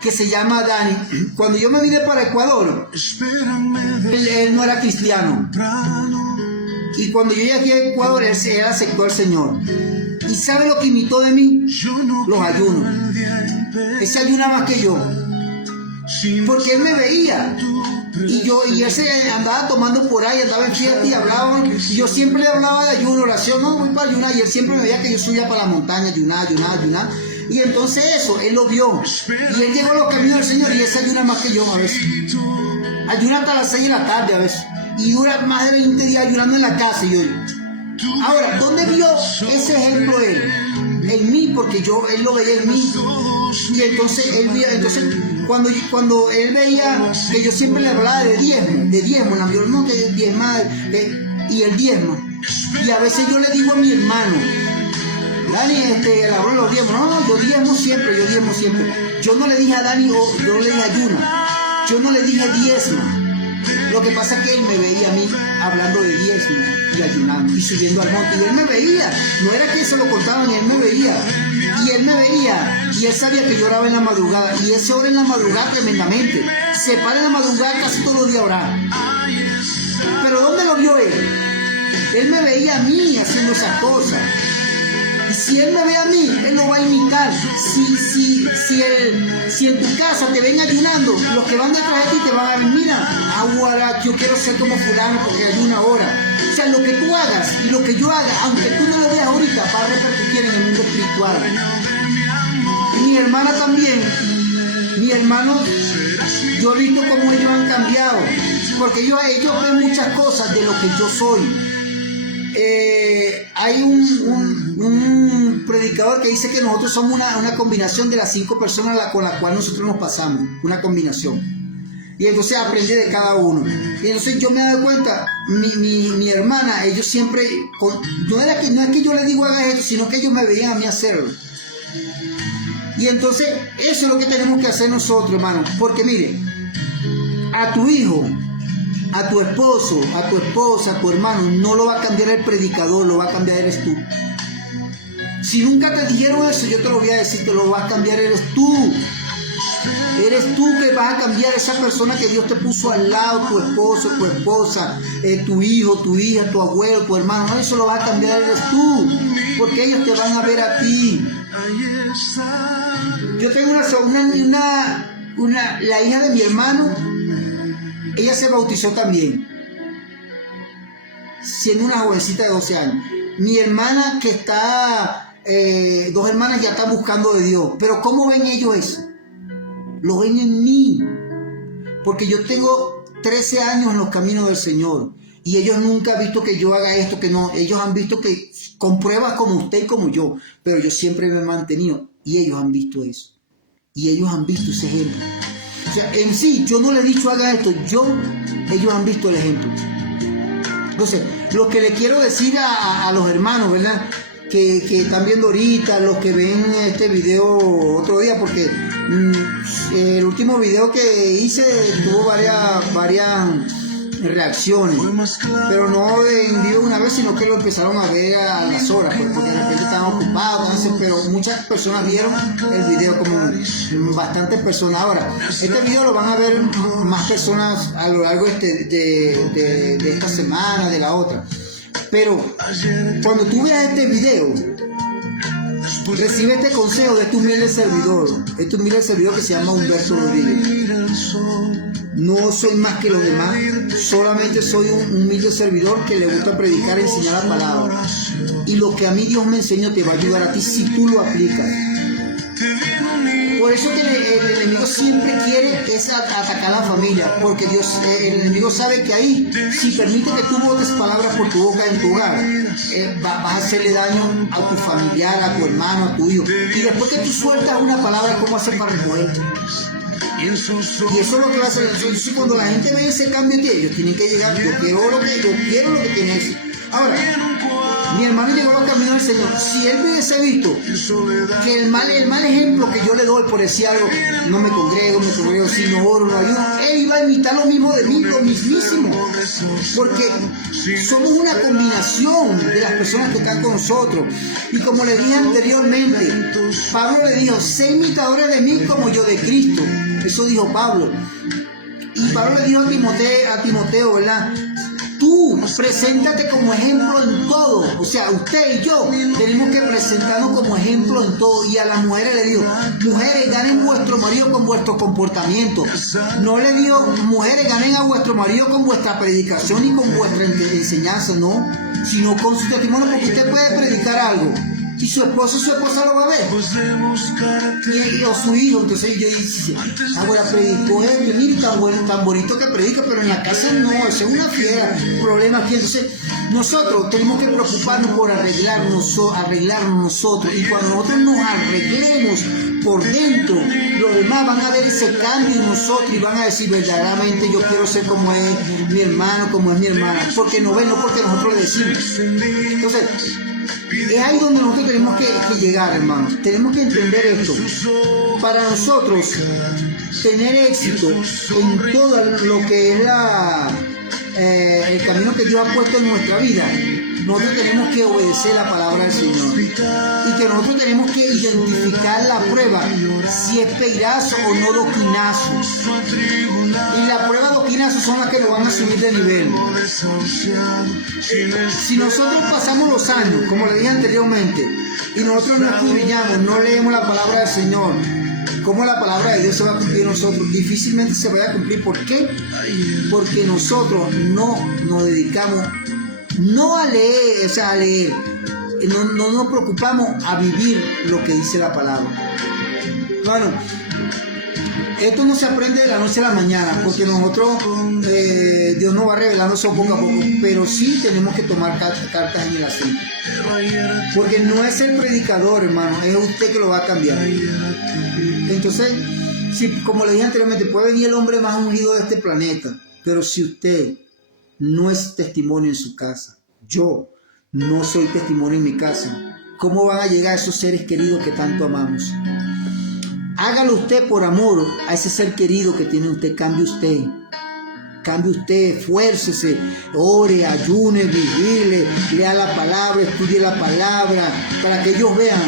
que se llama Dani. Cuando yo me vine para Ecuador, él no era cristiano, y cuando yo llegué a Ecuador, él aceptó al Señor. ¿Y sabe lo que imitó de mí? Los ayunos. Él se ayuna más que yo, porque él me veía, y él se andaba tomando por ahí, andaba en fiesta y hablaba, y yo siempre le hablaba de ayuno, oración, no voy para ayunar, y él siempre me veía que yo subía para la montaña, ayunar. Y entonces eso, él lo vio, y él llegó a los caminos del Señor, y él se ayuna más que yo a veces. Ayuna hasta las 6 de la tarde a veces, y dura más de 20 días ayunando en la casa. Y yo, ahora, ¿dónde vio ese ejemplo él? En mí, porque él lo veía en mí. Y entonces él veía, cuando él veía que yo siempre le hablaba de diezmo, la mayor no, que diezma, y el diezmo. Y a veces yo le digo a mi hermano, Dani, el ahorro de los diezmos. No, yo diezmo siempre. Yo no le dije a Dani, yo no le dije ayuna. Yo no le dije diezmo. Lo que pasa es que él me veía a mí hablando de diezmo y ayunando y subiendo al monte. Y él me veía. No era que se lo contaban, él me veía. Y él me veía. Y él sabía que yo oraba en la madrugada. Y él se ora en la madrugada tremendamente. Se para en la madrugada casi todos los días a orar. Pero ¿dónde lo vio él? Él me veía a mí haciendo esas cosas. Y si él me ve a mí, él lo va a imitar. Si en tu casa te ven ayunando, los que van detrás de ti te van a ver, mira, ahora yo quiero ser como fulano porque ayuna ahora. O sea, lo que tú hagas y lo que yo haga, aunque tú no lo veas ahorita, va a repercutir en el mundo espiritual. Y mi hermana también, mi hermano, yo he visto cómo ellos han cambiado, porque ellos ven muchas cosas de lo que yo soy. Hay un predicador que dice que nosotros somos una combinación de las 5 personas con las cuales nosotros nos pasamos, una combinación. Y entonces aprendí de cada uno. Y entonces yo me doy cuenta, mi hermana, ellos siempre, no es que yo les digo haga esto, sino que ellos me veían a mí hacerlo. Y entonces eso es lo que tenemos que hacer nosotros, hermano. Porque mire, a tu hijo, a tu esposo, a tu esposa, a tu hermano, no lo va a cambiar el predicador, lo va a cambiar eres tú. Si nunca te dijeron eso, yo te lo voy a decir, te lo vas a cambiar eres tú. Eres tú que vas a cambiar esa persona que Dios te puso al lado, tu esposo, tu esposa, tu hijo, tu hija, tu abuelo, tu hermano. Eso lo vas a cambiar eres tú, porque ellos te van a ver a ti. Yo tengo la hija de mi hermano. Ella se bautizó también, siendo una jovencita de 12 años. Mi hermana que está, 2 hermanas ya están buscando de Dios. Pero ¿cómo ven ellos eso? Lo ven en mí. Porque yo tengo 13 años en los caminos del Señor. Y ellos nunca han visto que yo haga esto, que no. Ellos han visto que con pruebas como usted y como yo. Pero yo siempre me he mantenido. Y ellos han visto eso. Y ellos han visto ese ejemplo. O sea, en sí, yo no les he dicho haga esto, ellos han visto el ejemplo. Entonces, lo que le quiero decir a los hermanos, ¿verdad? Que están viendo ahorita, los que ven este video otro día, porque el último video que hice tuvo varias reacciones, pero no en vivo una vez, sino que lo empezaron a ver a las horas, pues, porque de repente estaban ocupados, pero muchas personas vieron el video, como bastantes personas. Ahora, este video lo van a ver más personas a lo largo de esta semana, de la otra, pero cuando tú veas este video, recibe este consejo de este humilde servidor que se llama Humberto Rodríguez. No soy más que los demás, solamente soy un humilde servidor que le gusta predicar y enseñar la palabra. Y lo que a mí Dios me enseñó te va a ayudar a ti si tú lo aplicas. Por eso que el enemigo siempre quiere es atacar a la familia, porque el enemigo sabe que ahí, si permite que tú botes palabras por tu boca en tu hogar, vas a hacerle daño a tu familiar, a tu hermano, a tu hijo. Y después que tú sueltas una palabra, ¿cómo haces para removerte? Y eso es lo que va a hacer. Entonces, cuando la gente ve ese cambio en ti, ellos tienen que llegar, yo quiero lo que tienes. Ahora, mi hermano llegó a los caminos del Señor. Si él hubiese visto que el mal ejemplo que yo le doy por decir algo, no me congrego, si no oro, no ayudo, él iba a imitar lo mismo de mí, lo mismísimo. Porque somos una combinación de las personas que están con nosotros. Y como le dije anteriormente, Pablo le dijo, sé imitadores de mí como yo de Cristo. Eso dijo Pablo. Y Pablo le dijo a Timoteo, ¿verdad? Tú, preséntate como ejemplo en todo. O sea, usted y yo tenemos que presentarnos como ejemplo en todo. Y a las mujeres le digo, mujeres, ganen vuestro marido con vuestro comportamiento. No le digo, mujeres, ganen a vuestro marido con vuestra predicación y con vuestra enseñanza, no. Sino con su testimonio, porque usted puede predicar algo y su esposa lo va a ver, o su hijo. Entonces yo dije, ahora predicó esto, mira, tan bonito que predica, pero en la casa no, eso es una fiera, problema aquí. Entonces nosotros tenemos que preocuparnos por arreglarnos nosotros, y cuando nosotros nos arreglemos por dentro, los demás van a ver ese cambio en nosotros y van a decir, verdaderamente yo quiero ser como es mi hermano, como es mi hermana, porque no ven, no porque nosotros le decimos. Entonces, Es ahí donde nosotros tenemos que llegar, hermanos. Tenemos que entender esto. Para nosotros tener éxito en todo lo que es el camino que Dios ha puesto en nuestra vida, nosotros tenemos que obedecer la palabra del Señor. Y que nosotros tenemos que identificar la prueba, si es peirazo o no doquinazo. Y la prueba doquinazo son las que nos van a subir de nivel. Si nosotros pasamos los años, como le dije anteriormente, y nosotros no escudriñamos, no leemos la palabra del Señor, ¿cómo la palabra de Dios se va a cumplir en nosotros? Difícilmente se va a cumplir. ¿Por qué? Porque nosotros no nos dedicamos no a leer, o sea, a leer. No nos preocupamos a vivir lo que dice la palabra. Bueno, esto no se aprende de la noche a la mañana, porque nosotros, Dios nos va revelando eso poco a poco, pero sí tenemos que tomar cartas en el asunto. Porque no es el predicador, hermano, es usted que lo va a cambiar. Entonces, si, como le dije anteriormente, puede venir el hombre más ungido de este planeta, pero si usted no es testimonio en su casa, yo no soy testimonio en mi casa, ¿cómo van a llegar esos seres queridos que tanto amamos? Hágalo usted por amor a ese ser querido que tiene usted. Cambie usted, esfuércese, ore, ayune, vigile, lea la palabra, estudie la palabra, para que ellos vean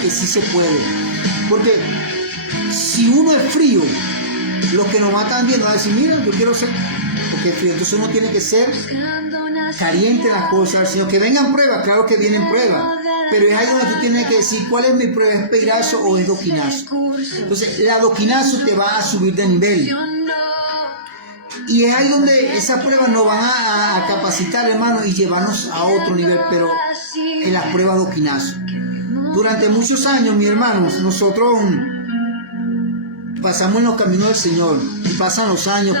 que sí se puede. Porque si uno es frío, los que nos matan viendo van a decir, mira, yo quiero ser, porque es frío. Entonces uno tiene que ser caliente en las cosas, sino que vengan pruebas, claro que vienen pruebas, pero es ahí donde tú tienes que decir cuál es mi prueba, ¿es peirazo o es doquinazo? Entonces la doquinazo te va a subir de nivel, y es ahí donde esas pruebas nos van a capacitar, hermano, y llevarnos a otro nivel, pero en las pruebas doquinazo. Durante muchos años, mis hermanos, nosotros pasamos en los caminos del Señor, y pasan los años,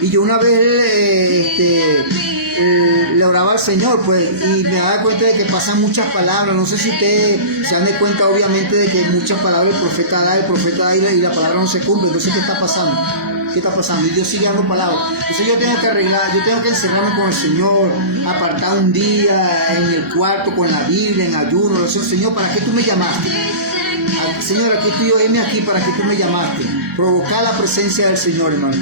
y yo una vez le oraba al Señor, pues, y me daba cuenta de que pasan muchas palabras. No sé si ustedes se dan de cuenta, obviamente, de que muchas palabras el profeta da y la palabra no se cumple. Entonces, ¿qué está pasando? Y Dios sigue dando palabras. Entonces yo tengo que arreglar, yo tengo que encerrarme con el Señor, apartar un día en el cuarto con la Biblia, en ayuno. Le digo, Señor, ¿para qué tú me llamaste? Señor, aquí estoy yo, heme aquí, ¿para qué tú me llamaste? Provocar la presencia del Señor, hermano.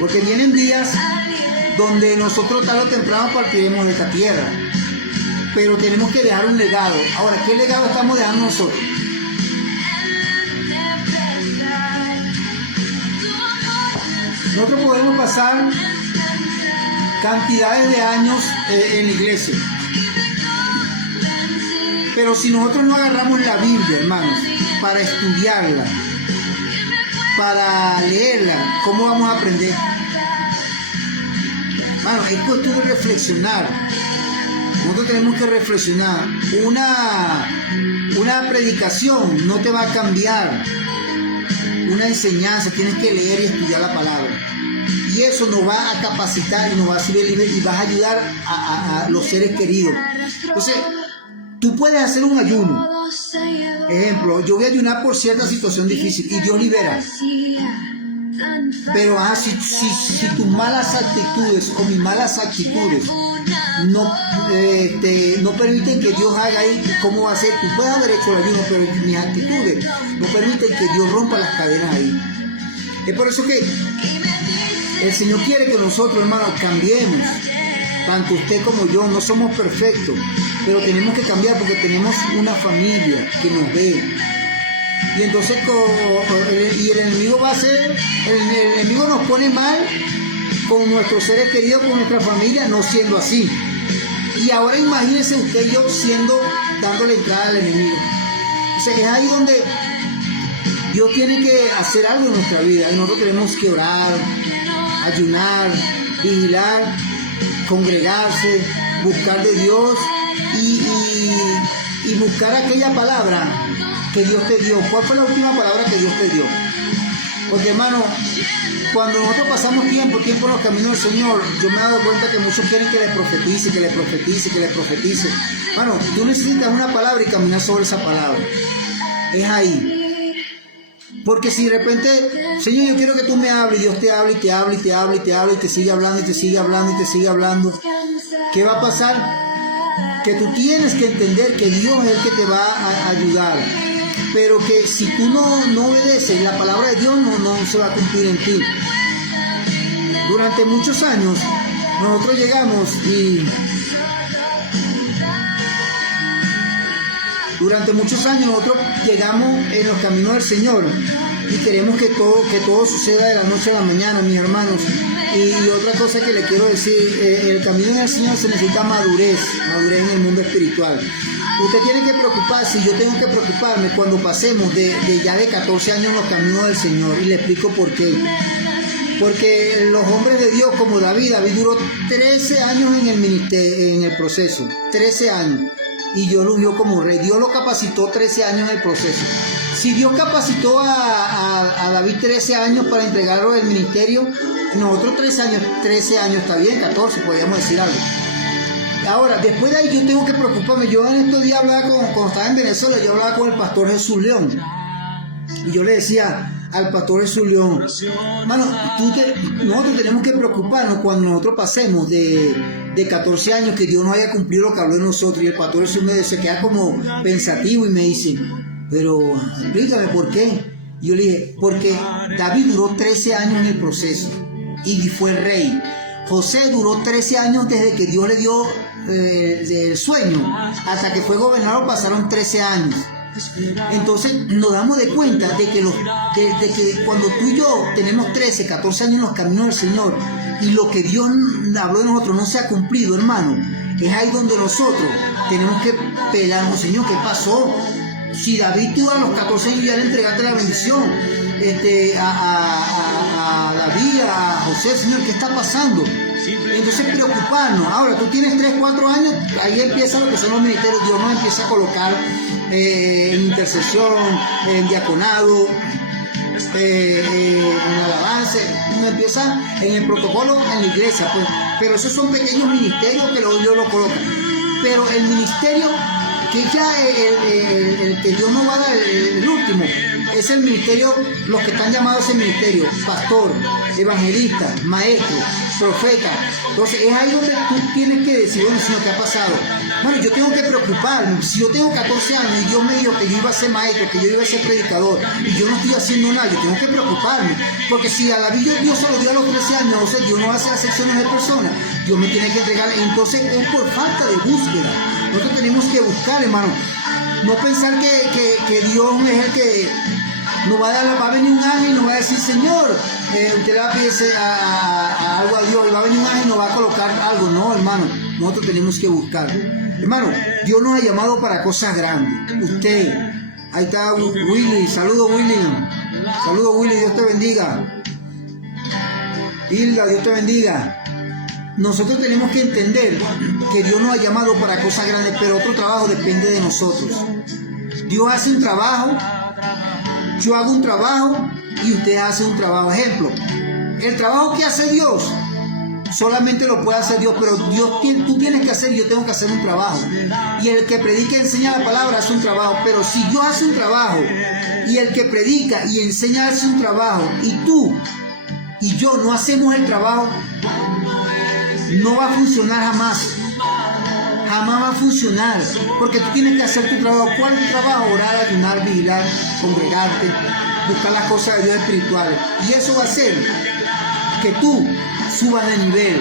Porque vienen días donde nosotros tarde o temprano partiremos de esta tierra, pero tenemos que dejar un legado. Ahora, ¿qué legado estamos dejando nosotros? Nosotros podemos pasar cantidades de años en la iglesia, pero si nosotros no agarramos la Biblia, hermanos, para estudiarla, para leerla, ¿cómo vamos a aprender? Bueno, es cuestión de reflexionar. Nosotros tenemos que reflexionar. Una predicación no te va a cambiar. Una enseñanza, tienes que leer y estudiar la palabra. Y eso nos va a capacitar y nos va a subir el nivel y vas a ayudar a los seres queridos. Entonces, tú puedes hacer un ayuno. Ejemplo, yo voy a ayunar por cierta situación difícil y Dios libera. Pero si tus malas actitudes o mis malas actitudes no permiten que Dios haga ahí, ¿cómo va a ser? Tú puedes haber hecho el ayuno, pero mis actitudes no permiten que Dios rompa las cadenas ahí. Es por eso que el Señor quiere que nosotros, hermanos, cambiemos. Tanto usted como yo no somos perfectos, pero tenemos que cambiar porque tenemos una familia que nos ve. Y entonces el enemigo va a ser, el enemigo nos pone mal con nuestros seres queridos, con nuestra familia, no siendo así. Y ahora imagínense usted y yo dándole entrada al enemigo. O sea, es ahí donde Dios tiene que hacer algo en nuestra vida. Y nosotros tenemos que orar, ayunar, vigilar, congregarse, buscar de Dios y buscar aquella palabra que Dios te dio. ¿Cuál fue la última palabra que Dios te dio? Porque, hermano, cuando nosotros pasamos tiempo en los caminos del Señor, yo me he dado cuenta que muchos quieren que les profetice. Hermano, tú necesitas una palabra y caminar sobre esa palabra. Es ahí. Porque si de repente, Señor, yo quiero que tú me hables, Dios te habla y te habla y te habla y te habla y te sigue hablando y te sigue hablando y te sigue hablando, ¿qué va a pasar? Que tú tienes que entender que Dios es el que te va a ayudar, pero que si tú no obedeces, la palabra de Dios no se va a cumplir en ti. Durante muchos años nosotros llegamos y en los caminos del Señor y queremos que todo suceda de la noche a la mañana, mis hermanos. Y otra cosa que le quiero decir, el camino del Señor se necesita madurez en el mundo espiritual. Usted tiene que preocuparse, y yo tengo que preocuparme cuando pasemos de 14 años en los caminos del Señor, y le explico por qué. Porque los hombres de Dios como David duró 13 años en el ministerio, en el proceso, 13 años, y Dios lo vio como rey. Dios lo capacitó 13 años en el proceso. Si Dios capacitó a David 13 años para entregarlo del ministerio, nosotros 13 años está bien, 14 podríamos decir algo. Ahora, después de ahí yo tengo que preocuparme. Yo en estos días hablaba cuando estaba en Venezuela, yo hablaba con el pastor Jesús León, y yo le decía al pastor Jesús León, mano, nosotros tenemos que preocuparnos cuando nosotros pasemos de 14 años, que Dios no haya cumplido lo que habló de nosotros. Y el pastor Jesús se queda como pensativo y me dice, pero explícame por qué. Y yo le dije, porque David duró 13 años en el proceso y fue rey. José duró 13 años desde que Dios le dio el sueño hasta que fue gobernador, pasaron 13 años. Entonces nos damos de cuenta de que cuando tú y yo tenemos 13, 14 años en los caminos del Señor y lo que Dios habló de nosotros no se ha cumplido, hermano, es ahí donde nosotros tenemos que pelarnos. Señor, ¿qué pasó? Si David tuvo a los 14 años ya le entregaste la bendición a David, a José, Señor, ¿qué está pasando? Entonces preocuparnos. Ahora tú tienes 3, 4 años, ahí empieza lo que son los ministerios. Dios nos empieza a colocar en intercesión, en diaconado, en alabanza, nos empieza en el protocolo en la iglesia, pues. Pero esos son pequeños ministerios que Dios lo coloca. Pero el ministerio que ya el que Dios nos va a dar, el último, es el ministerio, los que están llamados a ese ministerio: pastor, evangelista, maestro, profeta. Entonces es ahí donde tú tienes que decir, bueno, Señor, ¿qué ha pasado? Bueno, yo tengo que preocuparme. Si yo tengo 14 años y Dios me dijo que yo iba a ser maestro, que yo iba a ser predicador, y yo no estoy haciendo nada, yo tengo que preocuparme. Porque si a David Dios se lo dio a los 13 años, o sea, Dios no hace acepciones de personas, Dios me tiene que entregar. Entonces es por falta de búsqueda. Nosotros tenemos que buscar, hermano. No pensar que Dios es el que nos va a venir un ángel y nos va a decir, Señor, usted le va a pedir algo a Dios, y va a venir un ángel y nos va a colocar algo. No, hermano, nosotros tenemos que buscar. Hermano, Dios nos ha llamado para cosas grandes. Usted, ahí está Willy, saludos Willy, Dios te bendiga. Hilda, Dios te bendiga. Nosotros tenemos que entender que Dios nos ha llamado para cosas grandes, pero otro trabajo depende de nosotros. Dios hace un trabajo, yo hago un trabajo y usted hace un trabajo. Ejemplo, el trabajo que hace Dios solamente lo puede hacer Dios, pero tú tienes que hacer, yo tengo que hacer un trabajo. Y el que predica y enseña la palabra hace un trabajo. Pero si yo hace un trabajo y el que predica y enseña hace un trabajo, y tú y yo no hacemos el trabajo, no va a funcionar jamás. Jamás va a funcionar, porque tú tienes que hacer tu trabajo. ¿Cuál es tu trabajo? Orar, ayunar, vigilar, congregarte, buscar las cosas de Dios espirituales. Y eso va a hacer que tú subas de nivel,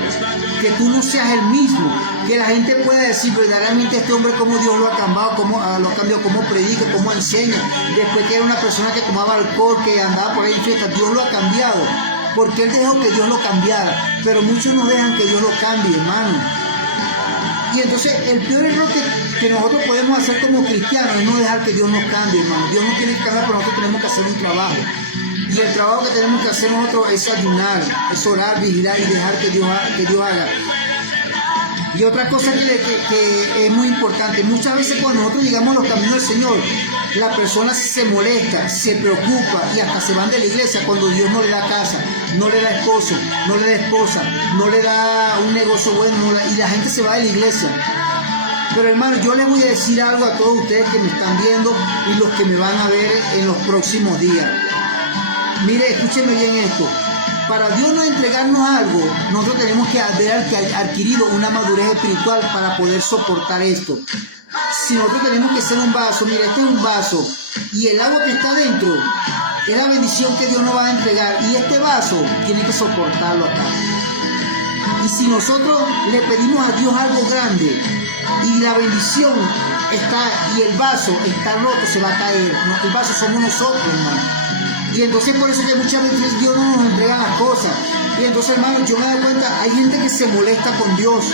que tú no seas el mismo, que la gente pueda decir verdaderamente este hombre cómo Dios lo ha cambiado, cómo predica, cómo enseña. Después que era una persona que tomaba alcohol, que andaba por ahí en fiesta, Dios lo ha cambiado, porque Él dejó que Dios lo cambiara. Pero muchos no dejan que Dios lo cambie, hermano. Y entonces el peor error que nosotros podemos hacer como cristianos es no dejar que Dios nos cambie, hermano. Dios nos tiene que cambiar, pero nosotros tenemos que hacer un trabajo. Y el trabajo que tenemos que hacer nosotros es ayunar, es orar, vigilar y dejar que Dios haga. Y otra cosa que es muy importante, muchas veces cuando nosotros llegamos a los caminos del Señor, la persona se molesta, se preocupa y hasta se van de la iglesia cuando Dios no le da casa, no le da esposo, no le da esposa, no le da un negocio bueno, y la gente se va de la iglesia. Pero hermano, yo les voy a decir algo a todos ustedes que me están viendo y los que me van a ver en los próximos días. mire, escúcheme bien esto. Para Dios no entregarnos algo, nosotros tenemos que haber adquirido una madurez espiritual para poder soportar esto. Si nosotros tenemos que ser un vaso, mira, este es un vaso y el agua que está dentro es la bendición que Dios nos va a entregar y este vaso tiene que soportarlo acá. Y si nosotros le pedimos a Dios algo grande y la bendición está y el vaso está roto, se va a caer. El vaso somos nosotros, hermano. Y entonces por eso que muchas veces Dios no nos entrega las cosas. Y entonces, hermano, yo me doy cuenta, hay gente que se molesta con Dios.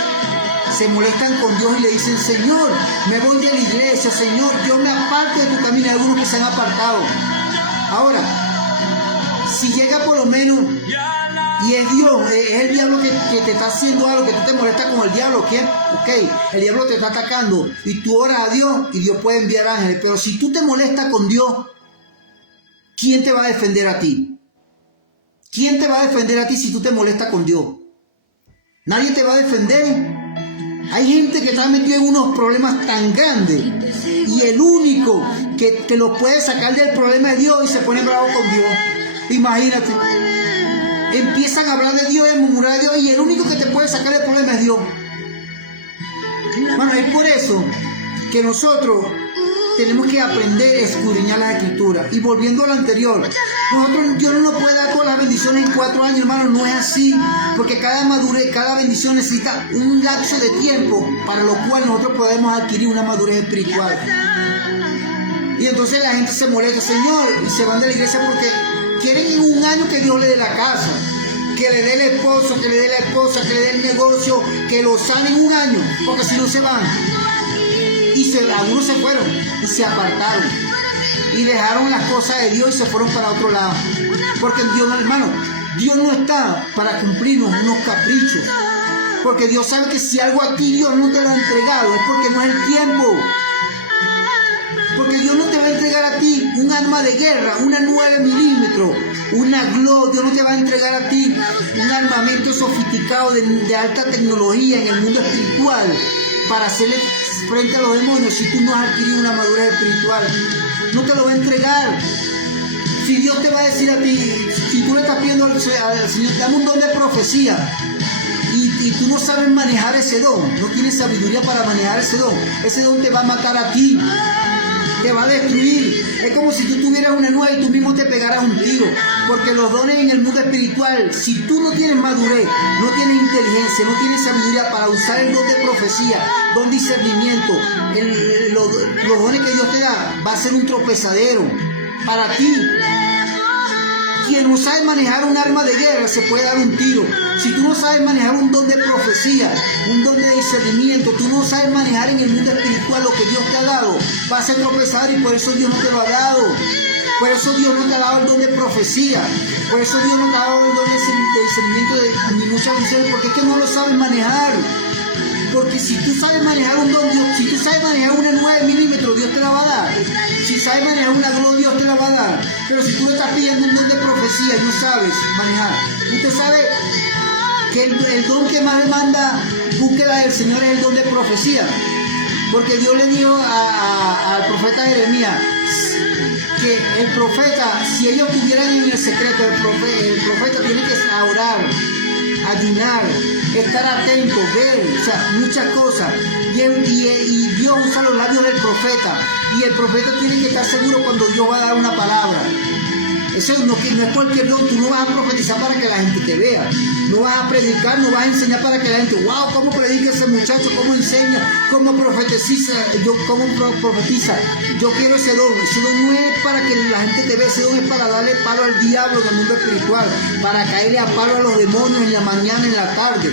Se molestan con Dios y le dicen, Señor, me voy de la iglesia, Señor, yo me aparto de tu camino. Hay algunos que se han apartado. Ahora, si llega por lo menos y es Dios, es el diablo que te está haciendo algo, que tú te molestas con el diablo, ¿qué? Ok, el diablo te está atacando y tú oras a Dios y Dios puede enviar ángeles. Pero si tú te molestas con Dios, ¿quién te va a defender a ti? ¿Quién te va a defender a ti si tú te molestas con Dios? Nadie te va a defender. Hay gente que está metida en unos problemas tan grandes y el único que te lo puede sacar del problema es Dios y se pone bravo con Dios. Imagínate. Empiezan a hablar de Dios y a murmurar de Dios y el único que te puede sacar del problema es Dios. Bueno, es por eso que nosotros tenemos que aprender a escudriñar las escrituras. Y volviendo a lo anterior, Dios no nos puede dar todas las bendiciones en 4 años, hermano, no es así, porque cada madurez, cada bendición necesita un lapso de tiempo para lo cual nosotros podemos adquirir una madurez espiritual. Y entonces la gente se molesta, Señor, y se van de la iglesia porque quieren en un año que Dios le dé la casa, que le dé el esposo, que le dé la esposa, que le dé el negocio, que lo sane en un año, porque si no se van. Y algunos se fueron y se apartaron y dejaron las cosas de Dios y se fueron para otro lado. Porque Dios, hermano, Dios no está para cumplirnos unos caprichos. Porque Dios sabe que si algo a ti Dios no te lo ha entregado es porque no es el tiempo. Porque Dios no te va a entregar a ti un arma de guerra, una 9 milímetros, una Glock. Dios no te va a entregar a ti un armamento sofisticado de alta tecnología en el mundo espiritual para hacerle frente a los demonios si tú no has adquirido una madurez espiritual. No te lo va a entregar. Si Dios te va a decir a ti, si tú le estás pidiendo al Señor, dame un don de profecía y tú no sabes manejar ese don, no tienes sabiduría para manejar ese don te va a matar a ti, te va a destruir. Es como si tú tuvieras una nueva y tú mismo te pegaras un tiro, porque los dones en el mundo espiritual, si tú no tienes madurez, no tienes inteligencia, no tienes sabiduría para usar el don de profecía, don de discernimiento, los dones que Dios te da, va a ser un tropezadero para ti. Quien no sabe manejar un arma de guerra se puede dar un tiro. Si tú no sabes manejar un don de profecía, un don de discernimiento, tú no sabes manejar en el mundo espiritual lo que Dios te ha dado, va a ser tropezar y por eso Dios no te lo ha dado. Por eso Dios no te ha dado el don de profecía. Por eso Dios no te ha dado el don de discernimiento ni muchas veces, porque es que no lo sabes manejar. Porque si tú sabes manejar un don, Dios, si tú sabes manejar una 9 milímetros, Dios te la va a dar. Si sabes manejar una gloria, Dios te la va a dar. Pero si tú le estás pidiendo un don de profecía y no sabes manejar, usted sabe que el don que más demanda búsqueda del Señor es el don de profecía. Porque Dios le dijo al profeta Jeremías que el profeta, si ellos estuvieran en el secreto, el profeta tiene que orar, ayunar, estar atento, ver, o sea, muchas cosas. Y Dios usa los labios del profeta. Y el profeta tiene que estar seguro cuando Dios va a dar una palabra. Eso no es cualquier don. Tú no vas a profetizar para que la gente te vea. No vas a predicar, no vas a enseñar para que la gente, wow, cómo predica ese muchacho, cómo enseña, cómo profetiza. Yo quiero ese don. Ese don no es para que la gente te vea. Ese don es para darle palo al diablo en el mundo espiritual, para caerle a palo a los demonios en la mañana, en la tarde.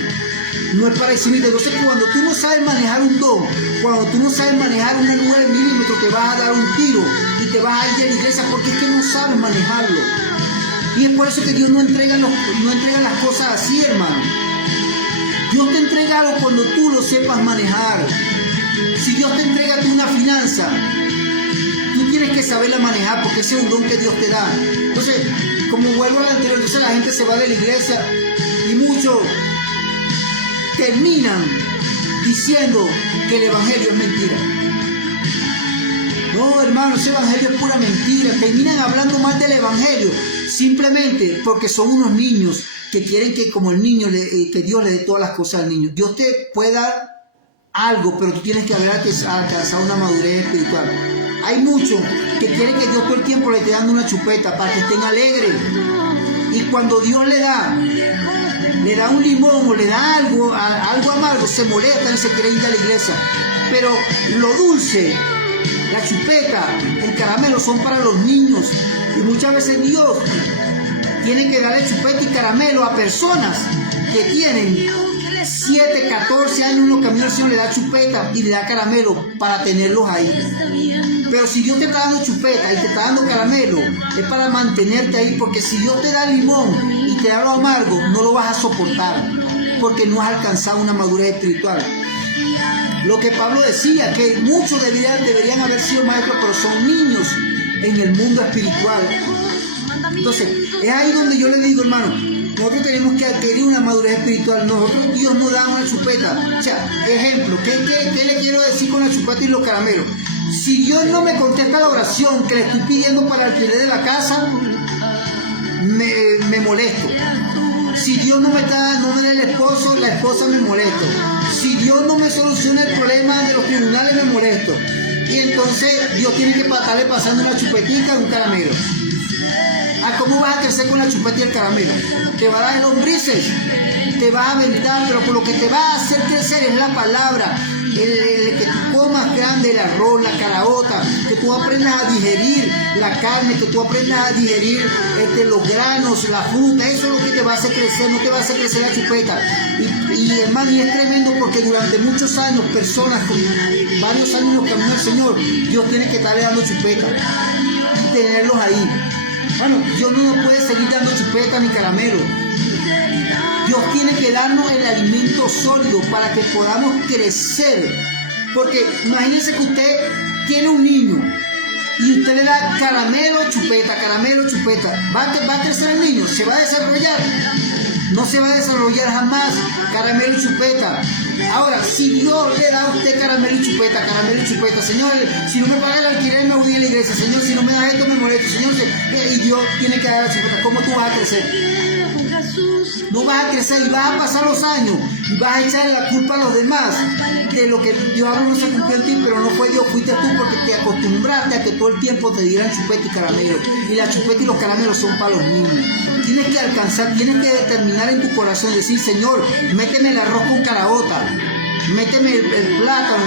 No es para exhibirte. Entonces, cuando tú no sabes manejar un don, cuando tú no sabes manejar una 9 milímetros, te vas a dar un tiro y te vas a ir de la iglesia porque es que no sabes manejarlo. Y es por eso que Dios no entrega las cosas así, hermano. Dios te entrega algo cuando tú lo sepas manejar. Si Dios te entrega a ti una finanza, tú tienes que saberla manejar porque ese es un don que Dios te da. Entonces, como vuelvo a la anterior, entonces la gente se va de la iglesia y muchos terminan diciendo que el evangelio es mentira. No, hermano, ese evangelio es pura mentira. Terminan hablando mal del evangelio simplemente porque son unos niños que quieren que como el niño, que Dios le dé todas las cosas al niño. Dios te puede dar algo, pero tú tienes que haber alcanzado una madurez espiritual. Hay muchos que quieren que Dios todo el tiempo le esté dando una chupeta para que estén alegres. Y cuando Dios le da un limón o le da algo amargo, se molestan y se quieren ir a la iglesia. Pero lo dulce, la chupeta, el caramelo son para los niños. Y muchas veces Dios tiene que darle chupeta y caramelo a personas que tienen 7, 14 años en los caminos del Señor, le da chupeta y le da caramelo para tenerlos ahí. Pero si Dios te está dando chupeta y te está dando caramelo, es para mantenerte ahí, porque si Dios te da limón y te da lo amargo, no lo vas a soportar, porque no has alcanzado una madurez espiritual. Lo que Pablo decía, que muchos deberían haber sido maestros, pero son niños en el mundo espiritual. Entonces, es ahí donde yo le digo, hermano, nosotros tenemos que adquirir una madurez espiritual. Nosotros, Dios nos da una chupeta. O sea, ejemplo, ¿qué le quiero decir con la chupeta y los caramelos? Si Dios no me contesta la oración que le estoy pidiendo para el alquiler de la casa, me molesto. Si Dios no me da el esposo, la esposa me molesto. Si Dios no me soluciona el problema de los tribunales, me molesto. Y entonces Dios tiene que estarle pasando una chupetica de un caramelo. ¿Cómo vas a crecer con la chupeta y el caramelo? Te va a dar lombrices, te va a aventar, pero por lo que te va a hacer crecer es la palabra. El que tú comas grande el arroz, la caraota, que tú aprendas a digerir la carne, que tú aprendas a digerir los granos, la fruta. Eso es lo que te va a hacer crecer, no te va a hacer crecer la chupeta. Y hermano, y es tremendo porque durante muchos años, personas con varios años en los caminos del Señor, Dios tiene que estarle dando chupeta y tenerlos ahí. Bueno, Dios no nos puede seguir dando chupeta ni caramelo. Dios tiene que darnos el alimento sólido para que podamos crecer. Porque imagínense que usted tiene un niño y usted le da caramelo, chupeta. ¿Va a crecer el niño? ¿Se va a desarrollar? No se va a desarrollar jamás. Caramelo y chupeta. Ahora, si Dios le da a usted caramelo y chupeta, Señor, si no me paga el alquiler me voy a la iglesia, Señor, si no me da esto me molesto, Señor, y Dios tiene que dar la chupeta, ¿cómo tú vas a crecer? No vas a crecer y vas a pasar los años y vas a echar la culpa a los demás de lo que Dios habla no se cumplió en ti, pero no fue Dios, fuiste tú porque te acostumbraste a que todo el tiempo te dieran chupeta y caramelo. Y la chupeta y los caramelos son para los niños. Tienes que alcanzar, tienes que determinar en tu corazón, decir, Señor, méteme el arroz con caraota, méteme el plátano,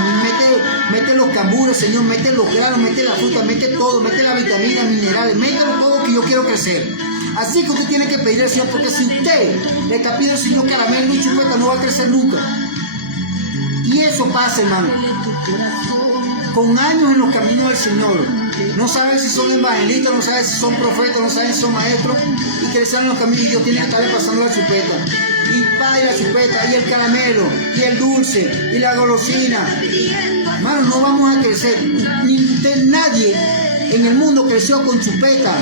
mete los cambures, Señor, mete los granos, mete la fruta, mete todo, mete las vitaminas, minerales, mételo todo que yo quiero crecer. Así que usted tiene que pedir al Señor, porque si usted le está pidiendo al Señor caramelo y chupeta, no va a crecer nunca. Y eso pasa, hermano. Con años en los caminos del Señor, no saben si son evangelistas, no saben si son profetas, no saben si son maestros, y crecen en los caminos y Dios tiene que estarle pasando la chupeta. Y padre, la chupeta, y el caramelo, y el dulce, y la golosina. Hermano, no vamos a crecer. Nadie en el mundo creció con chupeta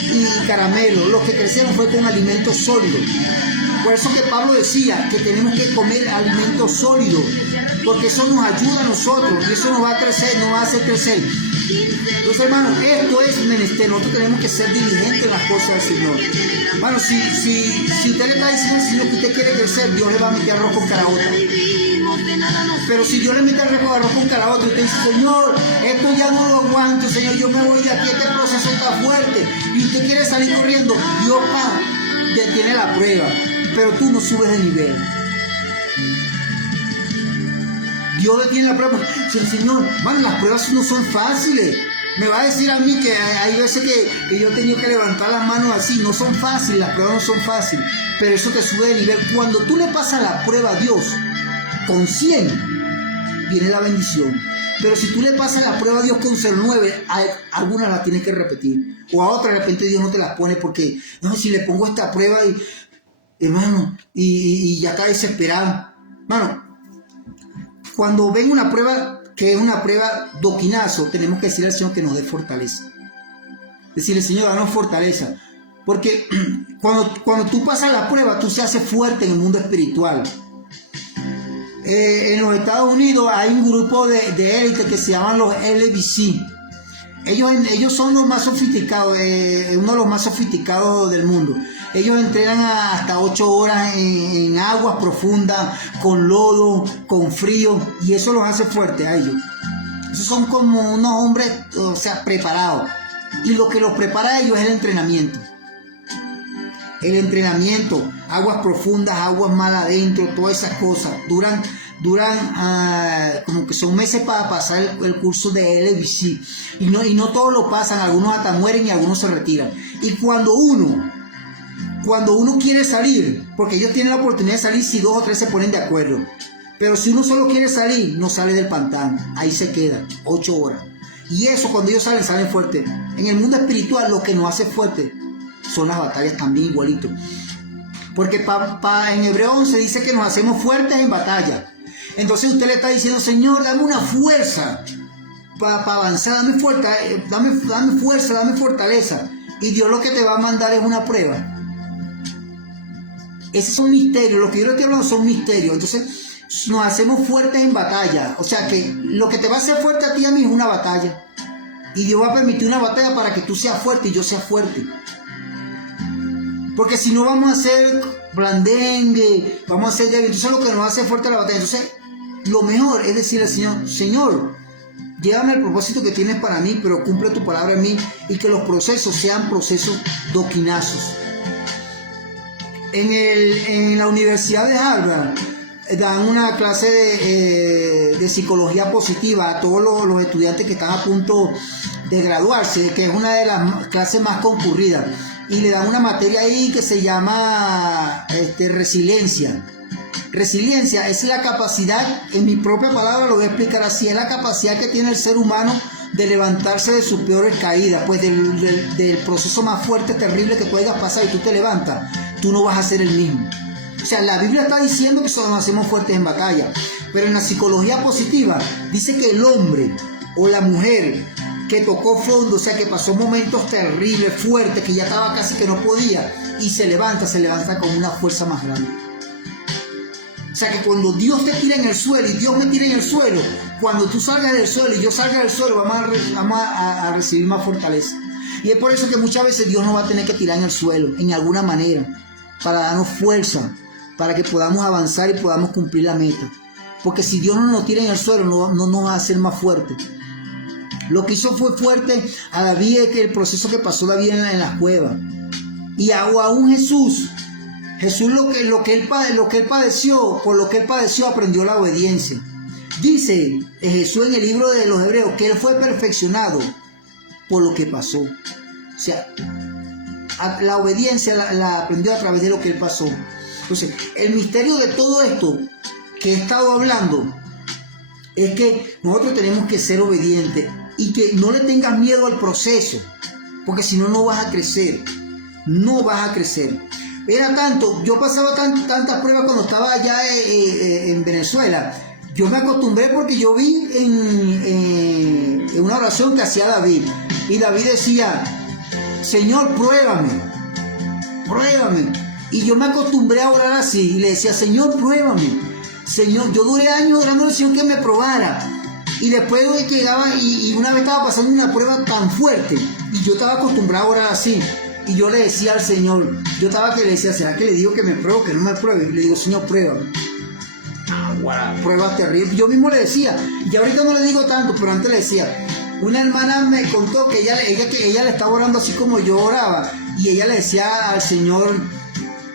y caramelo. Los que crecieron fue con alimentos sólidos. Por eso que Pablo decía que tenemos que comer alimentos sólidos, porque eso nos ayuda a nosotros y eso nos va a crecer, nos va a hacer crecer. Entonces, hermano, esto es menester. Nosotros tenemos que ser diligentes en las cosas del Señor. Hermano, si usted le está diciendo al Señor que usted quiere crecer, Dios le va a meter arroz con caraota. Pero si Dios le mete arroz con caraota y usted dice, Señor, esto ya no lo aguanto, Señor, yo me voy de aquí, este proceso está fuerte, y usted quiere salir corriendo, Dios detiene la prueba, pero tú no subes de nivel. Dios detiene la prueba. Señor, man, las pruebas no son fáciles. Me va a decir a mí que hay veces que yo he tenido que levantar las manos así. No son fáciles, las pruebas no son fáciles, pero eso te sube de nivel. Cuando tú le pasas la prueba a Dios con 100, viene la bendición. Pero si tú le pasas la prueba a Dios con 0,9, algunas las tienes que repetir. O a otra de repente Dios no te las pone porque, no, si le pongo esta prueba hermano, y ya está desesperado. Hermano, cuando ven una prueba que es una prueba doquinazo, tenemos que decirle al Señor que nos dé fortaleza. Decirle, Señor, danos fortaleza. Porque cuando tú pasas la prueba, tú se haces fuerte en el mundo espiritual. En los Estados Unidos hay un grupo de élite que se llaman los LBC. Ellos son los más sofisticados, uno de los más sofisticados del mundo. Ellos entrenan hasta 8 horas en aguas profundas, con lodo, con frío, y eso los hace fuertes a ellos. Esos son como unos hombres, o sea, preparados. Y lo que los prepara a ellos es el entrenamiento. El entrenamiento, aguas profundas, aguas mal adentro, todas esas cosas. Duran como que son meses para pasar el curso de LBC. Y no todos lo pasan, algunos hasta mueren y algunos se retiran. Y cuando uno quiere salir, porque ellos tienen la oportunidad de salir si 2 o 3 se ponen de acuerdo. Pero si uno solo quiere salir, no sale del pantano. Ahí se queda, 8 horas. Y eso, cuando ellos salen fuertes. En el mundo espiritual, lo que nos hace fuertes son las batallas también igualito. Porque en Hebreo 11 dice que nos hacemos fuertes en batalla. Entonces usted le está diciendo, Señor, dame una fuerza para avanzar, dame fuerza, dame fortaleza. Y Dios lo que te va a mandar es una prueba. Ese es un misterio, lo que yo le estoy hablando son misterios. Entonces nos hacemos fuertes en batalla. O sea que lo que te va a hacer fuerte a ti y a mí es una batalla. Y Dios va a permitir una batalla para que tú seas fuerte y yo sea fuerte. Porque si no vamos a hacer blandengue, vamos a hacer débil. Entonces lo que nos hace fuerte la batalla. Entonces lo mejor es decirle al Señor, Señor, llévame al propósito que tienes para mí, pero cumple tu palabra en mí, y que los procesos sean procesos doquinazos. En la Universidad de Harvard dan una clase de psicología positiva a todos los estudiantes que están a punto de graduarse, que es una de las clases más concurridas, y le dan una materia ahí que se llama resiliencia. Resiliencia es la capacidad, en mi propia palabra lo voy a explicar así, es la capacidad que tiene el ser humano de levantarse de sus peores caídas, pues del proceso más fuerte, terrible que puedas pasar, y tú te levantas, tú no vas a ser el mismo. O sea, la Biblia está diciendo que nos hacemos fuertes en batalla, pero en la psicología positiva dice que el hombre o la mujer que tocó fondo, o sea, que pasó momentos terribles, fuertes, que ya estaba casi que no podía, y se levanta con una fuerza más grande. O sea, que cuando Dios te tira en el suelo y Dios me tira en el suelo, cuando tú salgas del suelo y yo salga del suelo, vamos a recibir más fortaleza. Y es por eso que muchas veces Dios nos va a tener que tirar en el suelo, en alguna manera, para darnos fuerza, para que podamos avanzar y podamos cumplir la meta. Porque si Dios no nos tira en el suelo, no nos va a hacer más fuertes. Lo que hizo fue fuerte a David, que el proceso que pasó David en la cueva. Y aún Jesús lo que él padeció, por lo que él padeció, aprendió la obediencia. Dice Jesús en el libro de los Hebreos que él fue perfeccionado por lo que pasó. O sea, la obediencia la aprendió a través de lo que él pasó. Entonces, el misterio de todo esto que he estado hablando es que nosotros tenemos que ser obedientes y que no le tengas miedo al proceso, porque si no, no vas a crecer. No vas a crecer. Era tanto, yo pasaba tantas pruebas cuando estaba allá en Venezuela. Yo me acostumbré porque yo vi en una oración que hacía David. Y David decía, Señor, pruébame. Y yo me acostumbré a orar así. Y le decía, Señor, pruébame. Señor, yo duré años orando al Señor que me probara. Y después llegaba y una vez estaba pasando una prueba tan fuerte. Y yo estaba acostumbrado a orar así. Y yo le decía al Señor, le decía, ¿será que le digo que me pruebo, que no me pruebe? Y le digo, Señor, pruébame. Pruebas terribles. Yo mismo le decía, y ahorita no le digo tanto, pero antes le decía, una hermana me contó que ella le estaba orando así como yo oraba, y ella le decía al Señor,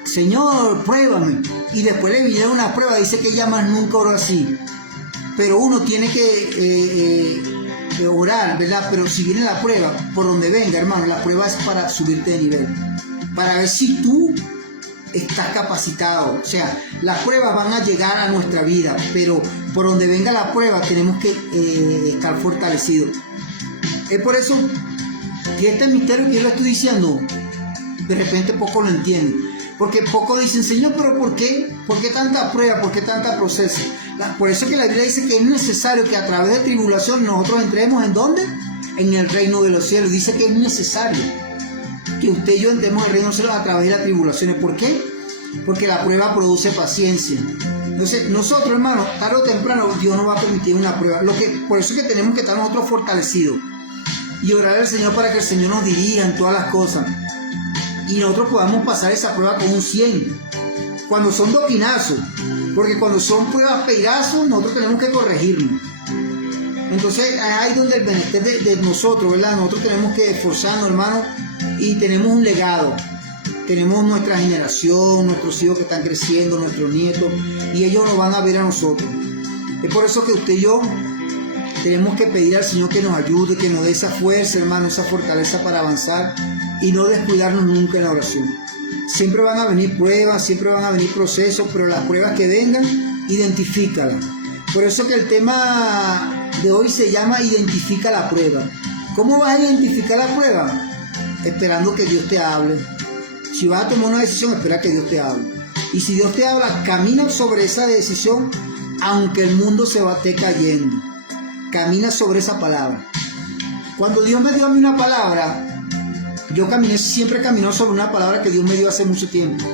Señor, pruébame. Y después le vinieron una prueba, dice que ella más nunca oró así. Pero uno tiene que orar, ¿verdad? Pero si viene la prueba, por donde venga, hermano, la prueba es para subirte de nivel, para ver si tú estás capacitado. O sea, las pruebas van a llegar a nuestra vida, pero por donde venga la prueba tenemos que estar fortalecidos. Es por eso que este misterio que yo le estoy diciendo, de repente poco lo entienden, porque poco dicen, Señor, pero ¿por qué? ¿Por qué tanta prueba? ¿Por qué tanta proceso? Por eso que la Biblia dice que es necesario que a través de tribulación nosotros entremos ¿en dónde? En el reino de los cielos. Dice que es necesario que usted y yo entremos en el reino de los cielos a través de las tribulaciones. ¿Por qué? Porque la prueba produce paciencia. Entonces nosotros, hermanos, tarde o temprano Dios nos va a permitir una prueba. Por eso es que tenemos que estar nosotros fortalecidos. y orar al Señor para que el Señor nos dirija en todas las cosas. Y nosotros podamos pasar esa prueba con un 100. Cuando son doquinazos, porque cuando son pruebas peirazos, nosotros tenemos que corregirnos. Entonces es ahí donde el bienestar de nosotros, ¿verdad? Nosotros tenemos que esforzarnos, hermano, y tenemos un legado. Tenemos nuestra generación, nuestros hijos que están creciendo, nuestros nietos, y ellos nos van a ver a nosotros. Es por eso que usted y yo tenemos que pedir al Señor que nos ayude, que nos dé esa fuerza, hermano, esa fortaleza para avanzar y no descuidarnos nunca en la oración. Siempre van a venir pruebas, siempre van a venir procesos, pero las pruebas que vengan, identifícalas. Por eso que el tema de hoy se llama Identifica la prueba. ¿Cómo vas a identificar la prueba? Esperando que Dios te hable. Si vas a tomar una decisión, espera que Dios te hable. Y si Dios te habla, camina sobre esa decisión, aunque el mundo se esté cayendo. Camina sobre esa palabra. Cuando Dios me dio a mí una palabra, yo siempre he caminado sobre una palabra que Dios me dio hace mucho tiempo.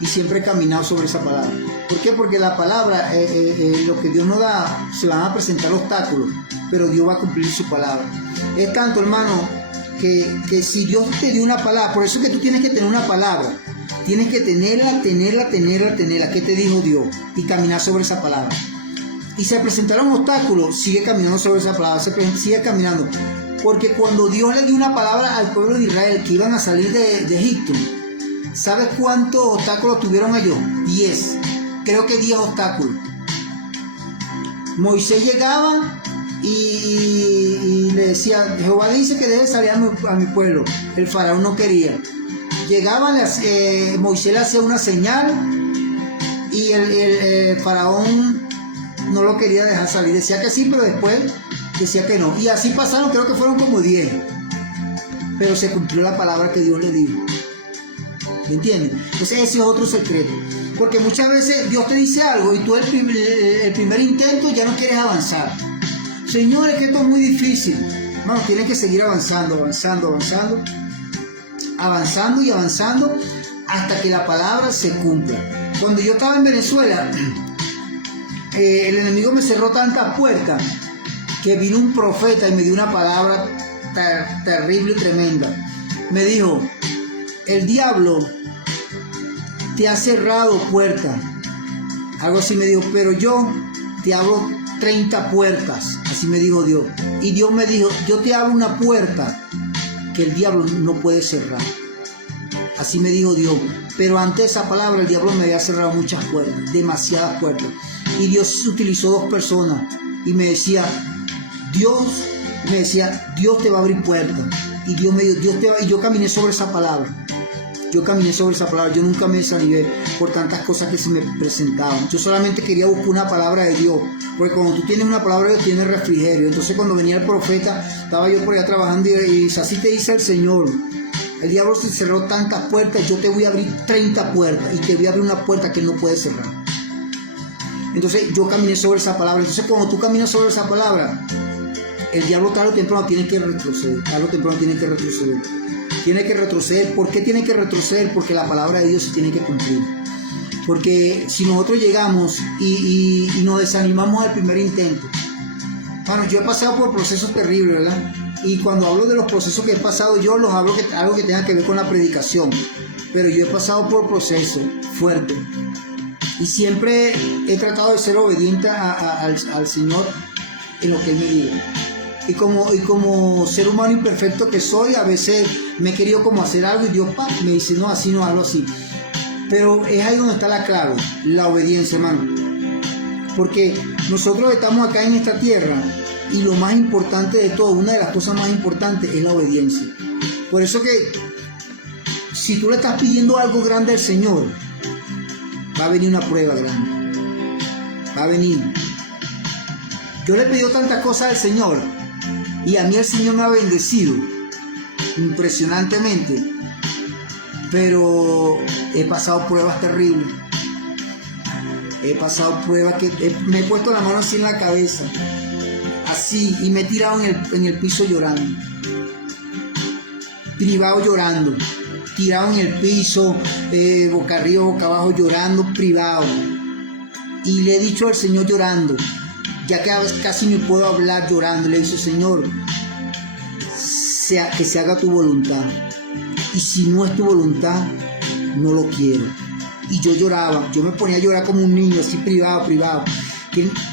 Y siempre he caminado sobre esa palabra. ¿Por qué? Porque la palabra, lo que Dios nos da, se van a presentar obstáculos, pero Dios va a cumplir su palabra. Es tanto, hermano, que si Dios te dio una palabra, por eso es que tú tienes que tener una palabra. Tienes que tenerla. ¿Qué te dijo Dios? Y caminar sobre esa palabra. Y se presentaron obstáculos, sigue caminando sobre esa palabra, sigue caminando. Porque cuando Dios le dio una palabra al pueblo de Israel que iban a salir de Egipto, ¿sabes cuántos obstáculos tuvieron ellos? 10. Creo que 10 obstáculos. Moisés llegaba y le decía, Jehová dice que debe salir a mi pueblo. El faraón no quería. Llegaba, Moisés le hacía una señal y el faraón no lo quería dejar salir. Decía que sí, pero después decía que no. Y así pasaron, creo que fueron como 10. Pero se cumplió la palabra que Dios le dijo. ¿Me entiendes? Entonces ese es otro secreto. Porque muchas veces Dios te dice algo y tú el primer intento ya no quieres avanzar. Señor, es que esto es muy difícil. Bueno, tienes que seguir avanzando hasta que la palabra se cumpla. Cuando yo estaba en Venezuela, el enemigo me cerró tantas puertas que vino un profeta y me dio una palabra terrible y tremenda. Me dijo, el diablo te ha cerrado puertas. Algo así me dijo, pero yo te abro 30 puertas. Así me dijo Dios. Y Dios me dijo, yo te abro una puerta que el diablo no puede cerrar. Así me dijo Dios. Pero ante esa palabra el diablo me había cerrado muchas puertas, demasiadas puertas. Y Dios utilizó 2 personas y me decía, Dios te va a abrir puertas. Y Dios me dijo, y yo caminé sobre esa palabra. Yo nunca me desanimé por tantas cosas que se me presentaban. Yo solamente quería buscar una palabra de Dios, porque cuando tú tienes una palabra de Dios tienes refrigerio. Entonces cuando venía el profeta, estaba yo por allá trabajando y dice, así te dice el Señor, el diablo se cerró tantas puertas, yo te voy a abrir 30 puertas y te voy a abrir una puerta que él no puede cerrar. Entonces yo caminé sobre esa palabra. Entonces cuando tú caminas sobre esa palabra, el diablo tarde o temprano tiene que retroceder. Tiene que retroceder. ¿Por qué tiene que retroceder? Porque la palabra de Dios se tiene que cumplir. Porque si nosotros llegamos y nos desanimamos al primer intento. Bueno, yo he pasado por procesos terribles, ¿verdad? Y cuando hablo de los procesos que he pasado, yo los hablo algo que tenga que ver con la predicación. Pero yo he pasado por procesos fuertes. Y siempre he tratado de ser obediente al Señor en lo que Él me diga. Y como ser humano imperfecto que soy, a veces me he querido como hacer algo y Dios me dice, no, así no, hazlo así. Pero es ahí donde está la clave, la obediencia, hermano. Porque nosotros estamos acá en esta tierra y lo más importante de todo, una de las cosas más importantes es la obediencia. Por eso que si tú le estás pidiendo algo grande al Señor, va a venir una prueba grande. Va a venir. Yo le he pedido tantas cosas al Señor y a mí el Señor me ha bendecido impresionantemente, pero he pasado pruebas terribles. He pasado pruebas que me he puesto la mano así en la cabeza, así, y me he tirado en el piso llorando, privado llorando, tirado en el piso, boca arriba, boca abajo llorando, privado. Y le he dicho al Señor llorando, ya que casi me puedo hablar llorando, le he dicho, Señor, que se haga tu voluntad. Y si no es tu voluntad, no lo quiero. Y yo lloraba, yo me ponía a llorar como un niño, así privado,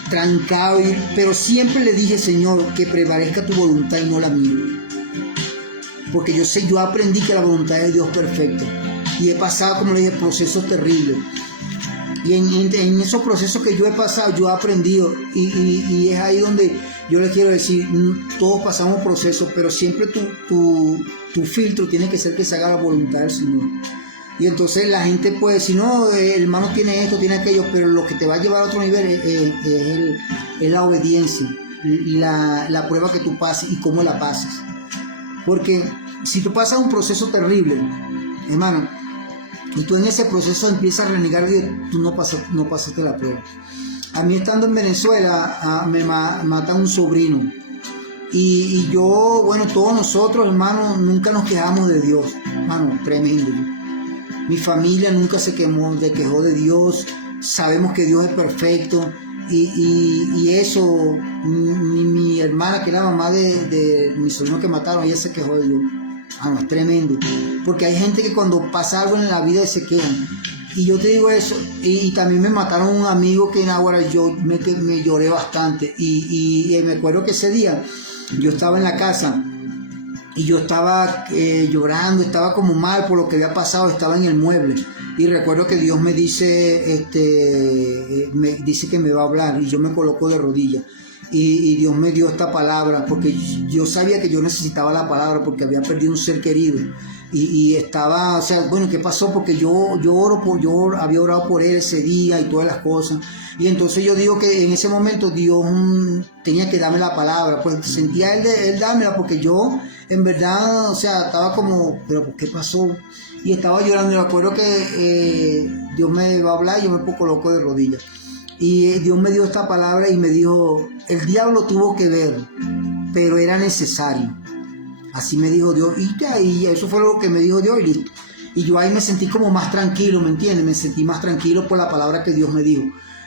trancado, pero siempre le dije, Señor, que prevalezca tu voluntad y no la mía. Porque yo aprendí que la voluntad de Dios es perfecta. Y he pasado, como le dije, procesos terribles. Y en esos procesos que yo he pasado, yo he aprendido. Y es ahí donde yo les quiero decir, todos pasamos procesos, pero siempre tu filtro tiene que ser que se haga la voluntad del Señor. Y entonces la gente puede decir, no, el hermano tiene esto, tiene aquello, pero lo que te va a llevar a otro nivel es la obediencia, la prueba que tú pases y cómo la pases. Porque si tú pasas un proceso terrible, hermano, y tú en ese proceso empiezas a renegar Dios, tú no pasaste la prueba. A mí estando en Venezuela, me mata un sobrino. Y yo, bueno, todos nosotros, hermano, nunca nos quejamos de Dios. Hermano, tremendo. Mi familia nunca se quejó de Dios. Sabemos que Dios es perfecto. Y eso, mi hermana, que es la mamá de mi sobrino que mataron, ella se quejó de Dios. No, es tremendo. Porque hay gente que cuando pasa algo en la vida se quejan. Y yo te digo eso. Y también me mataron un amigo que en Aguara yo me lloré bastante. Y me acuerdo que ese día yo estaba en la casa y yo estaba llorando, estaba como mal por lo que había pasado, estaba en el mueble. Y recuerdo que Dios me dice que me va a hablar y yo me coloco de rodillas. Y Dios me dio esta palabra porque yo sabía que yo necesitaba la palabra porque había perdido un ser querido y estaba, o sea, bueno, ¿qué pasó? Porque yo había orado por él ese día y todas las cosas, y entonces yo digo que en ese momento Dios tenía que darme la palabra, pues sentía él dármela porque yo en verdad, o sea, estaba como, pero ¿qué pasó? Y estaba llorando y me acuerdo que Dios me va a hablar y yo me coloco de rodillas. Y Dios me dio esta palabra y me dijo, el diablo tuvo que ver, pero era necesario. Así me dijo Dios. Y eso fue lo que me dijo Dios y listo. Y yo ahí me sentí como más tranquilo, ¿me entiendes? Me sentí más tranquilo por la palabra que Dios me dijo.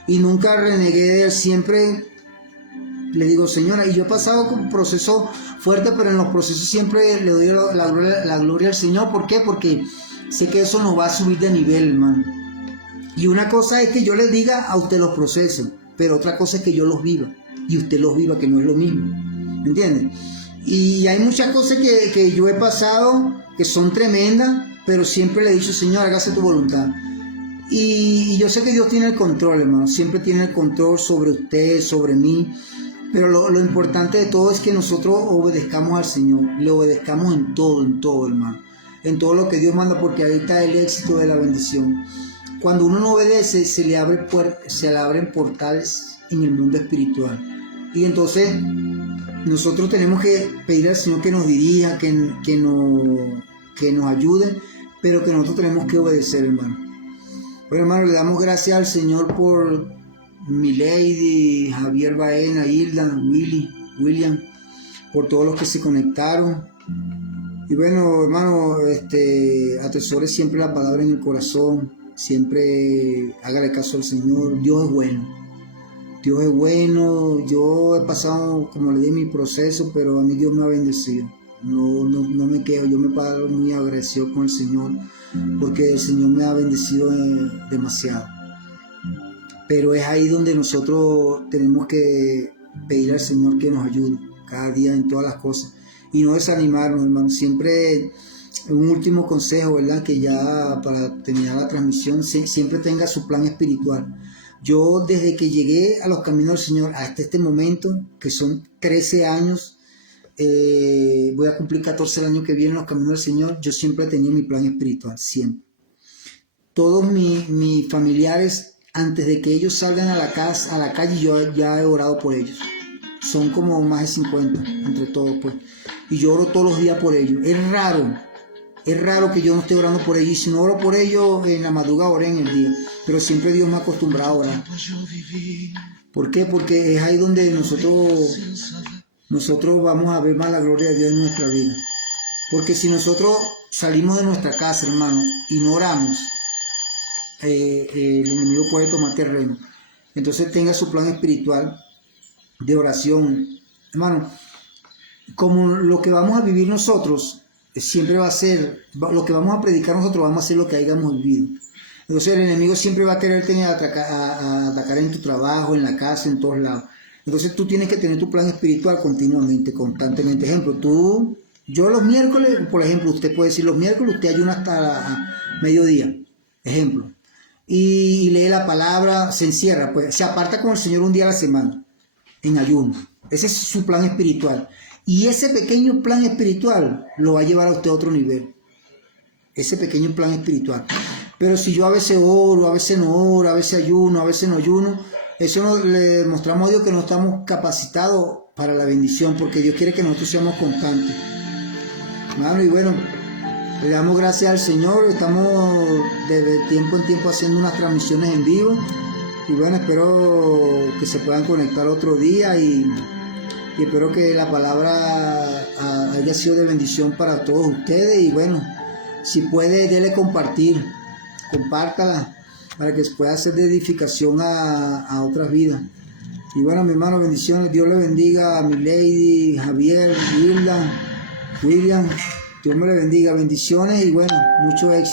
Y nunca renegué de él, siempre le digo, Señora, y yo he pasado con un proceso fuerte, pero en los procesos siempre le doy la gloria al Señor. ¿Por qué? Porque sé que eso nos va a subir de nivel, hermano. Y una cosa es que yo les diga a usted los procesos, pero otra cosa es que yo los viva y usted los viva, que no es lo mismo. ¿Me entienden? Y hay muchas cosas que yo he pasado que son tremendas, pero siempre le he dicho, Señor, hágase tu voluntad. Y yo sé que Dios tiene el control, hermano. Siempre tiene el control sobre usted, sobre mí. Pero lo importante de todo es que nosotros obedezcamos al Señor. Le obedezcamos en todo, hermano. En todo lo que Dios manda, porque ahí está el éxito de la bendición. Cuando uno no obedece, se le abren portales en el mundo espiritual. Y entonces nosotros tenemos que pedir al Señor que nos dirija, que nos ayude, pero que nosotros tenemos que obedecer, hermano. Bueno, hermano, le damos gracias al Señor por Milady, Javier Baena, Hilda, William, por todos los que se conectaron. Y bueno, hermano, atesore siempre la palabra en el corazón. Siempre hágale caso al Señor. Dios es bueno. Dios es bueno. Yo he pasado, como le dije, mi proceso, pero a mí Dios me ha bendecido. No me quejo. Yo me paro muy agradecido con el Señor, porque el Señor me ha bendecido demasiado. Pero es ahí donde nosotros tenemos que pedir al Señor que nos ayude cada día en todas las cosas y no desanimarnos, hermano. Siempre un último consejo, ¿verdad? Que ya para terminar la transmisión, siempre tenga su plan espiritual. Yo desde que llegué a los caminos del Señor hasta este momento, que son 13 años, voy a cumplir 14 el año que viene en los caminos del Señor, yo siempre he tenido mi plan espiritual, siempre. Todos mis familiares, antes de que ellos salgan a la calle, yo ya he orado por ellos. Son como más de 50 entre todos, pues. Y yo oro todos los días por ellos. Es raro que yo no esté orando por ellos. Y si no oro por ellos, en la madrugada oré en el día. Pero siempre Dios me ha acostumbrado a orar. ¿Por qué? Porque es ahí donde nosotros vamos a ver más la gloria de Dios en nuestra vida. Porque si nosotros salimos de nuestra casa, hermano, y no oramos, el enemigo puede tomar terreno. Entonces tenga su plan espiritual de oración. Hermano, como lo que vamos a vivir nosotros siempre va a ser, lo que vamos a predicar nosotros vamos a hacer lo que hayamos vivido. Entonces el enemigo siempre va a quererte atacar en tu trabajo, en la casa, en todos lados. Entonces tú tienes que tener tu plan espiritual continuamente, constantemente. Ejemplo, yo los miércoles, por ejemplo, usted puede decir, los miércoles usted ayuna hasta mediodía, ejemplo, y lee la palabra, se encierra, pues se aparta con el Señor un día a la semana, en ayuno. Ese es su plan espiritual. Y ese pequeño plan espiritual lo va a llevar a usted a otro nivel. Ese pequeño plan espiritual. Pero si yo a veces oro, a veces no oro, a veces ayuno, a veces no ayuno, eso le mostramos a Dios que no estamos capacitados para la bendición, porque Dios quiere que nosotros seamos constantes. Hermano, y bueno, le damos gracias al Señor. Estamos de tiempo en tiempo haciendo unas transmisiones en vivo. Y bueno, espero que se puedan conectar otro día y espero que la palabra haya sido de bendición para todos ustedes. Y bueno, si puede, déle compartir, compártala para que pueda ser de edificación a otras vidas. Y bueno, mi hermano, bendiciones. Dios le bendiga a mi Lady, Javier, Hilda, William. Dios me le bendiga. Bendiciones y bueno, mucho éxito.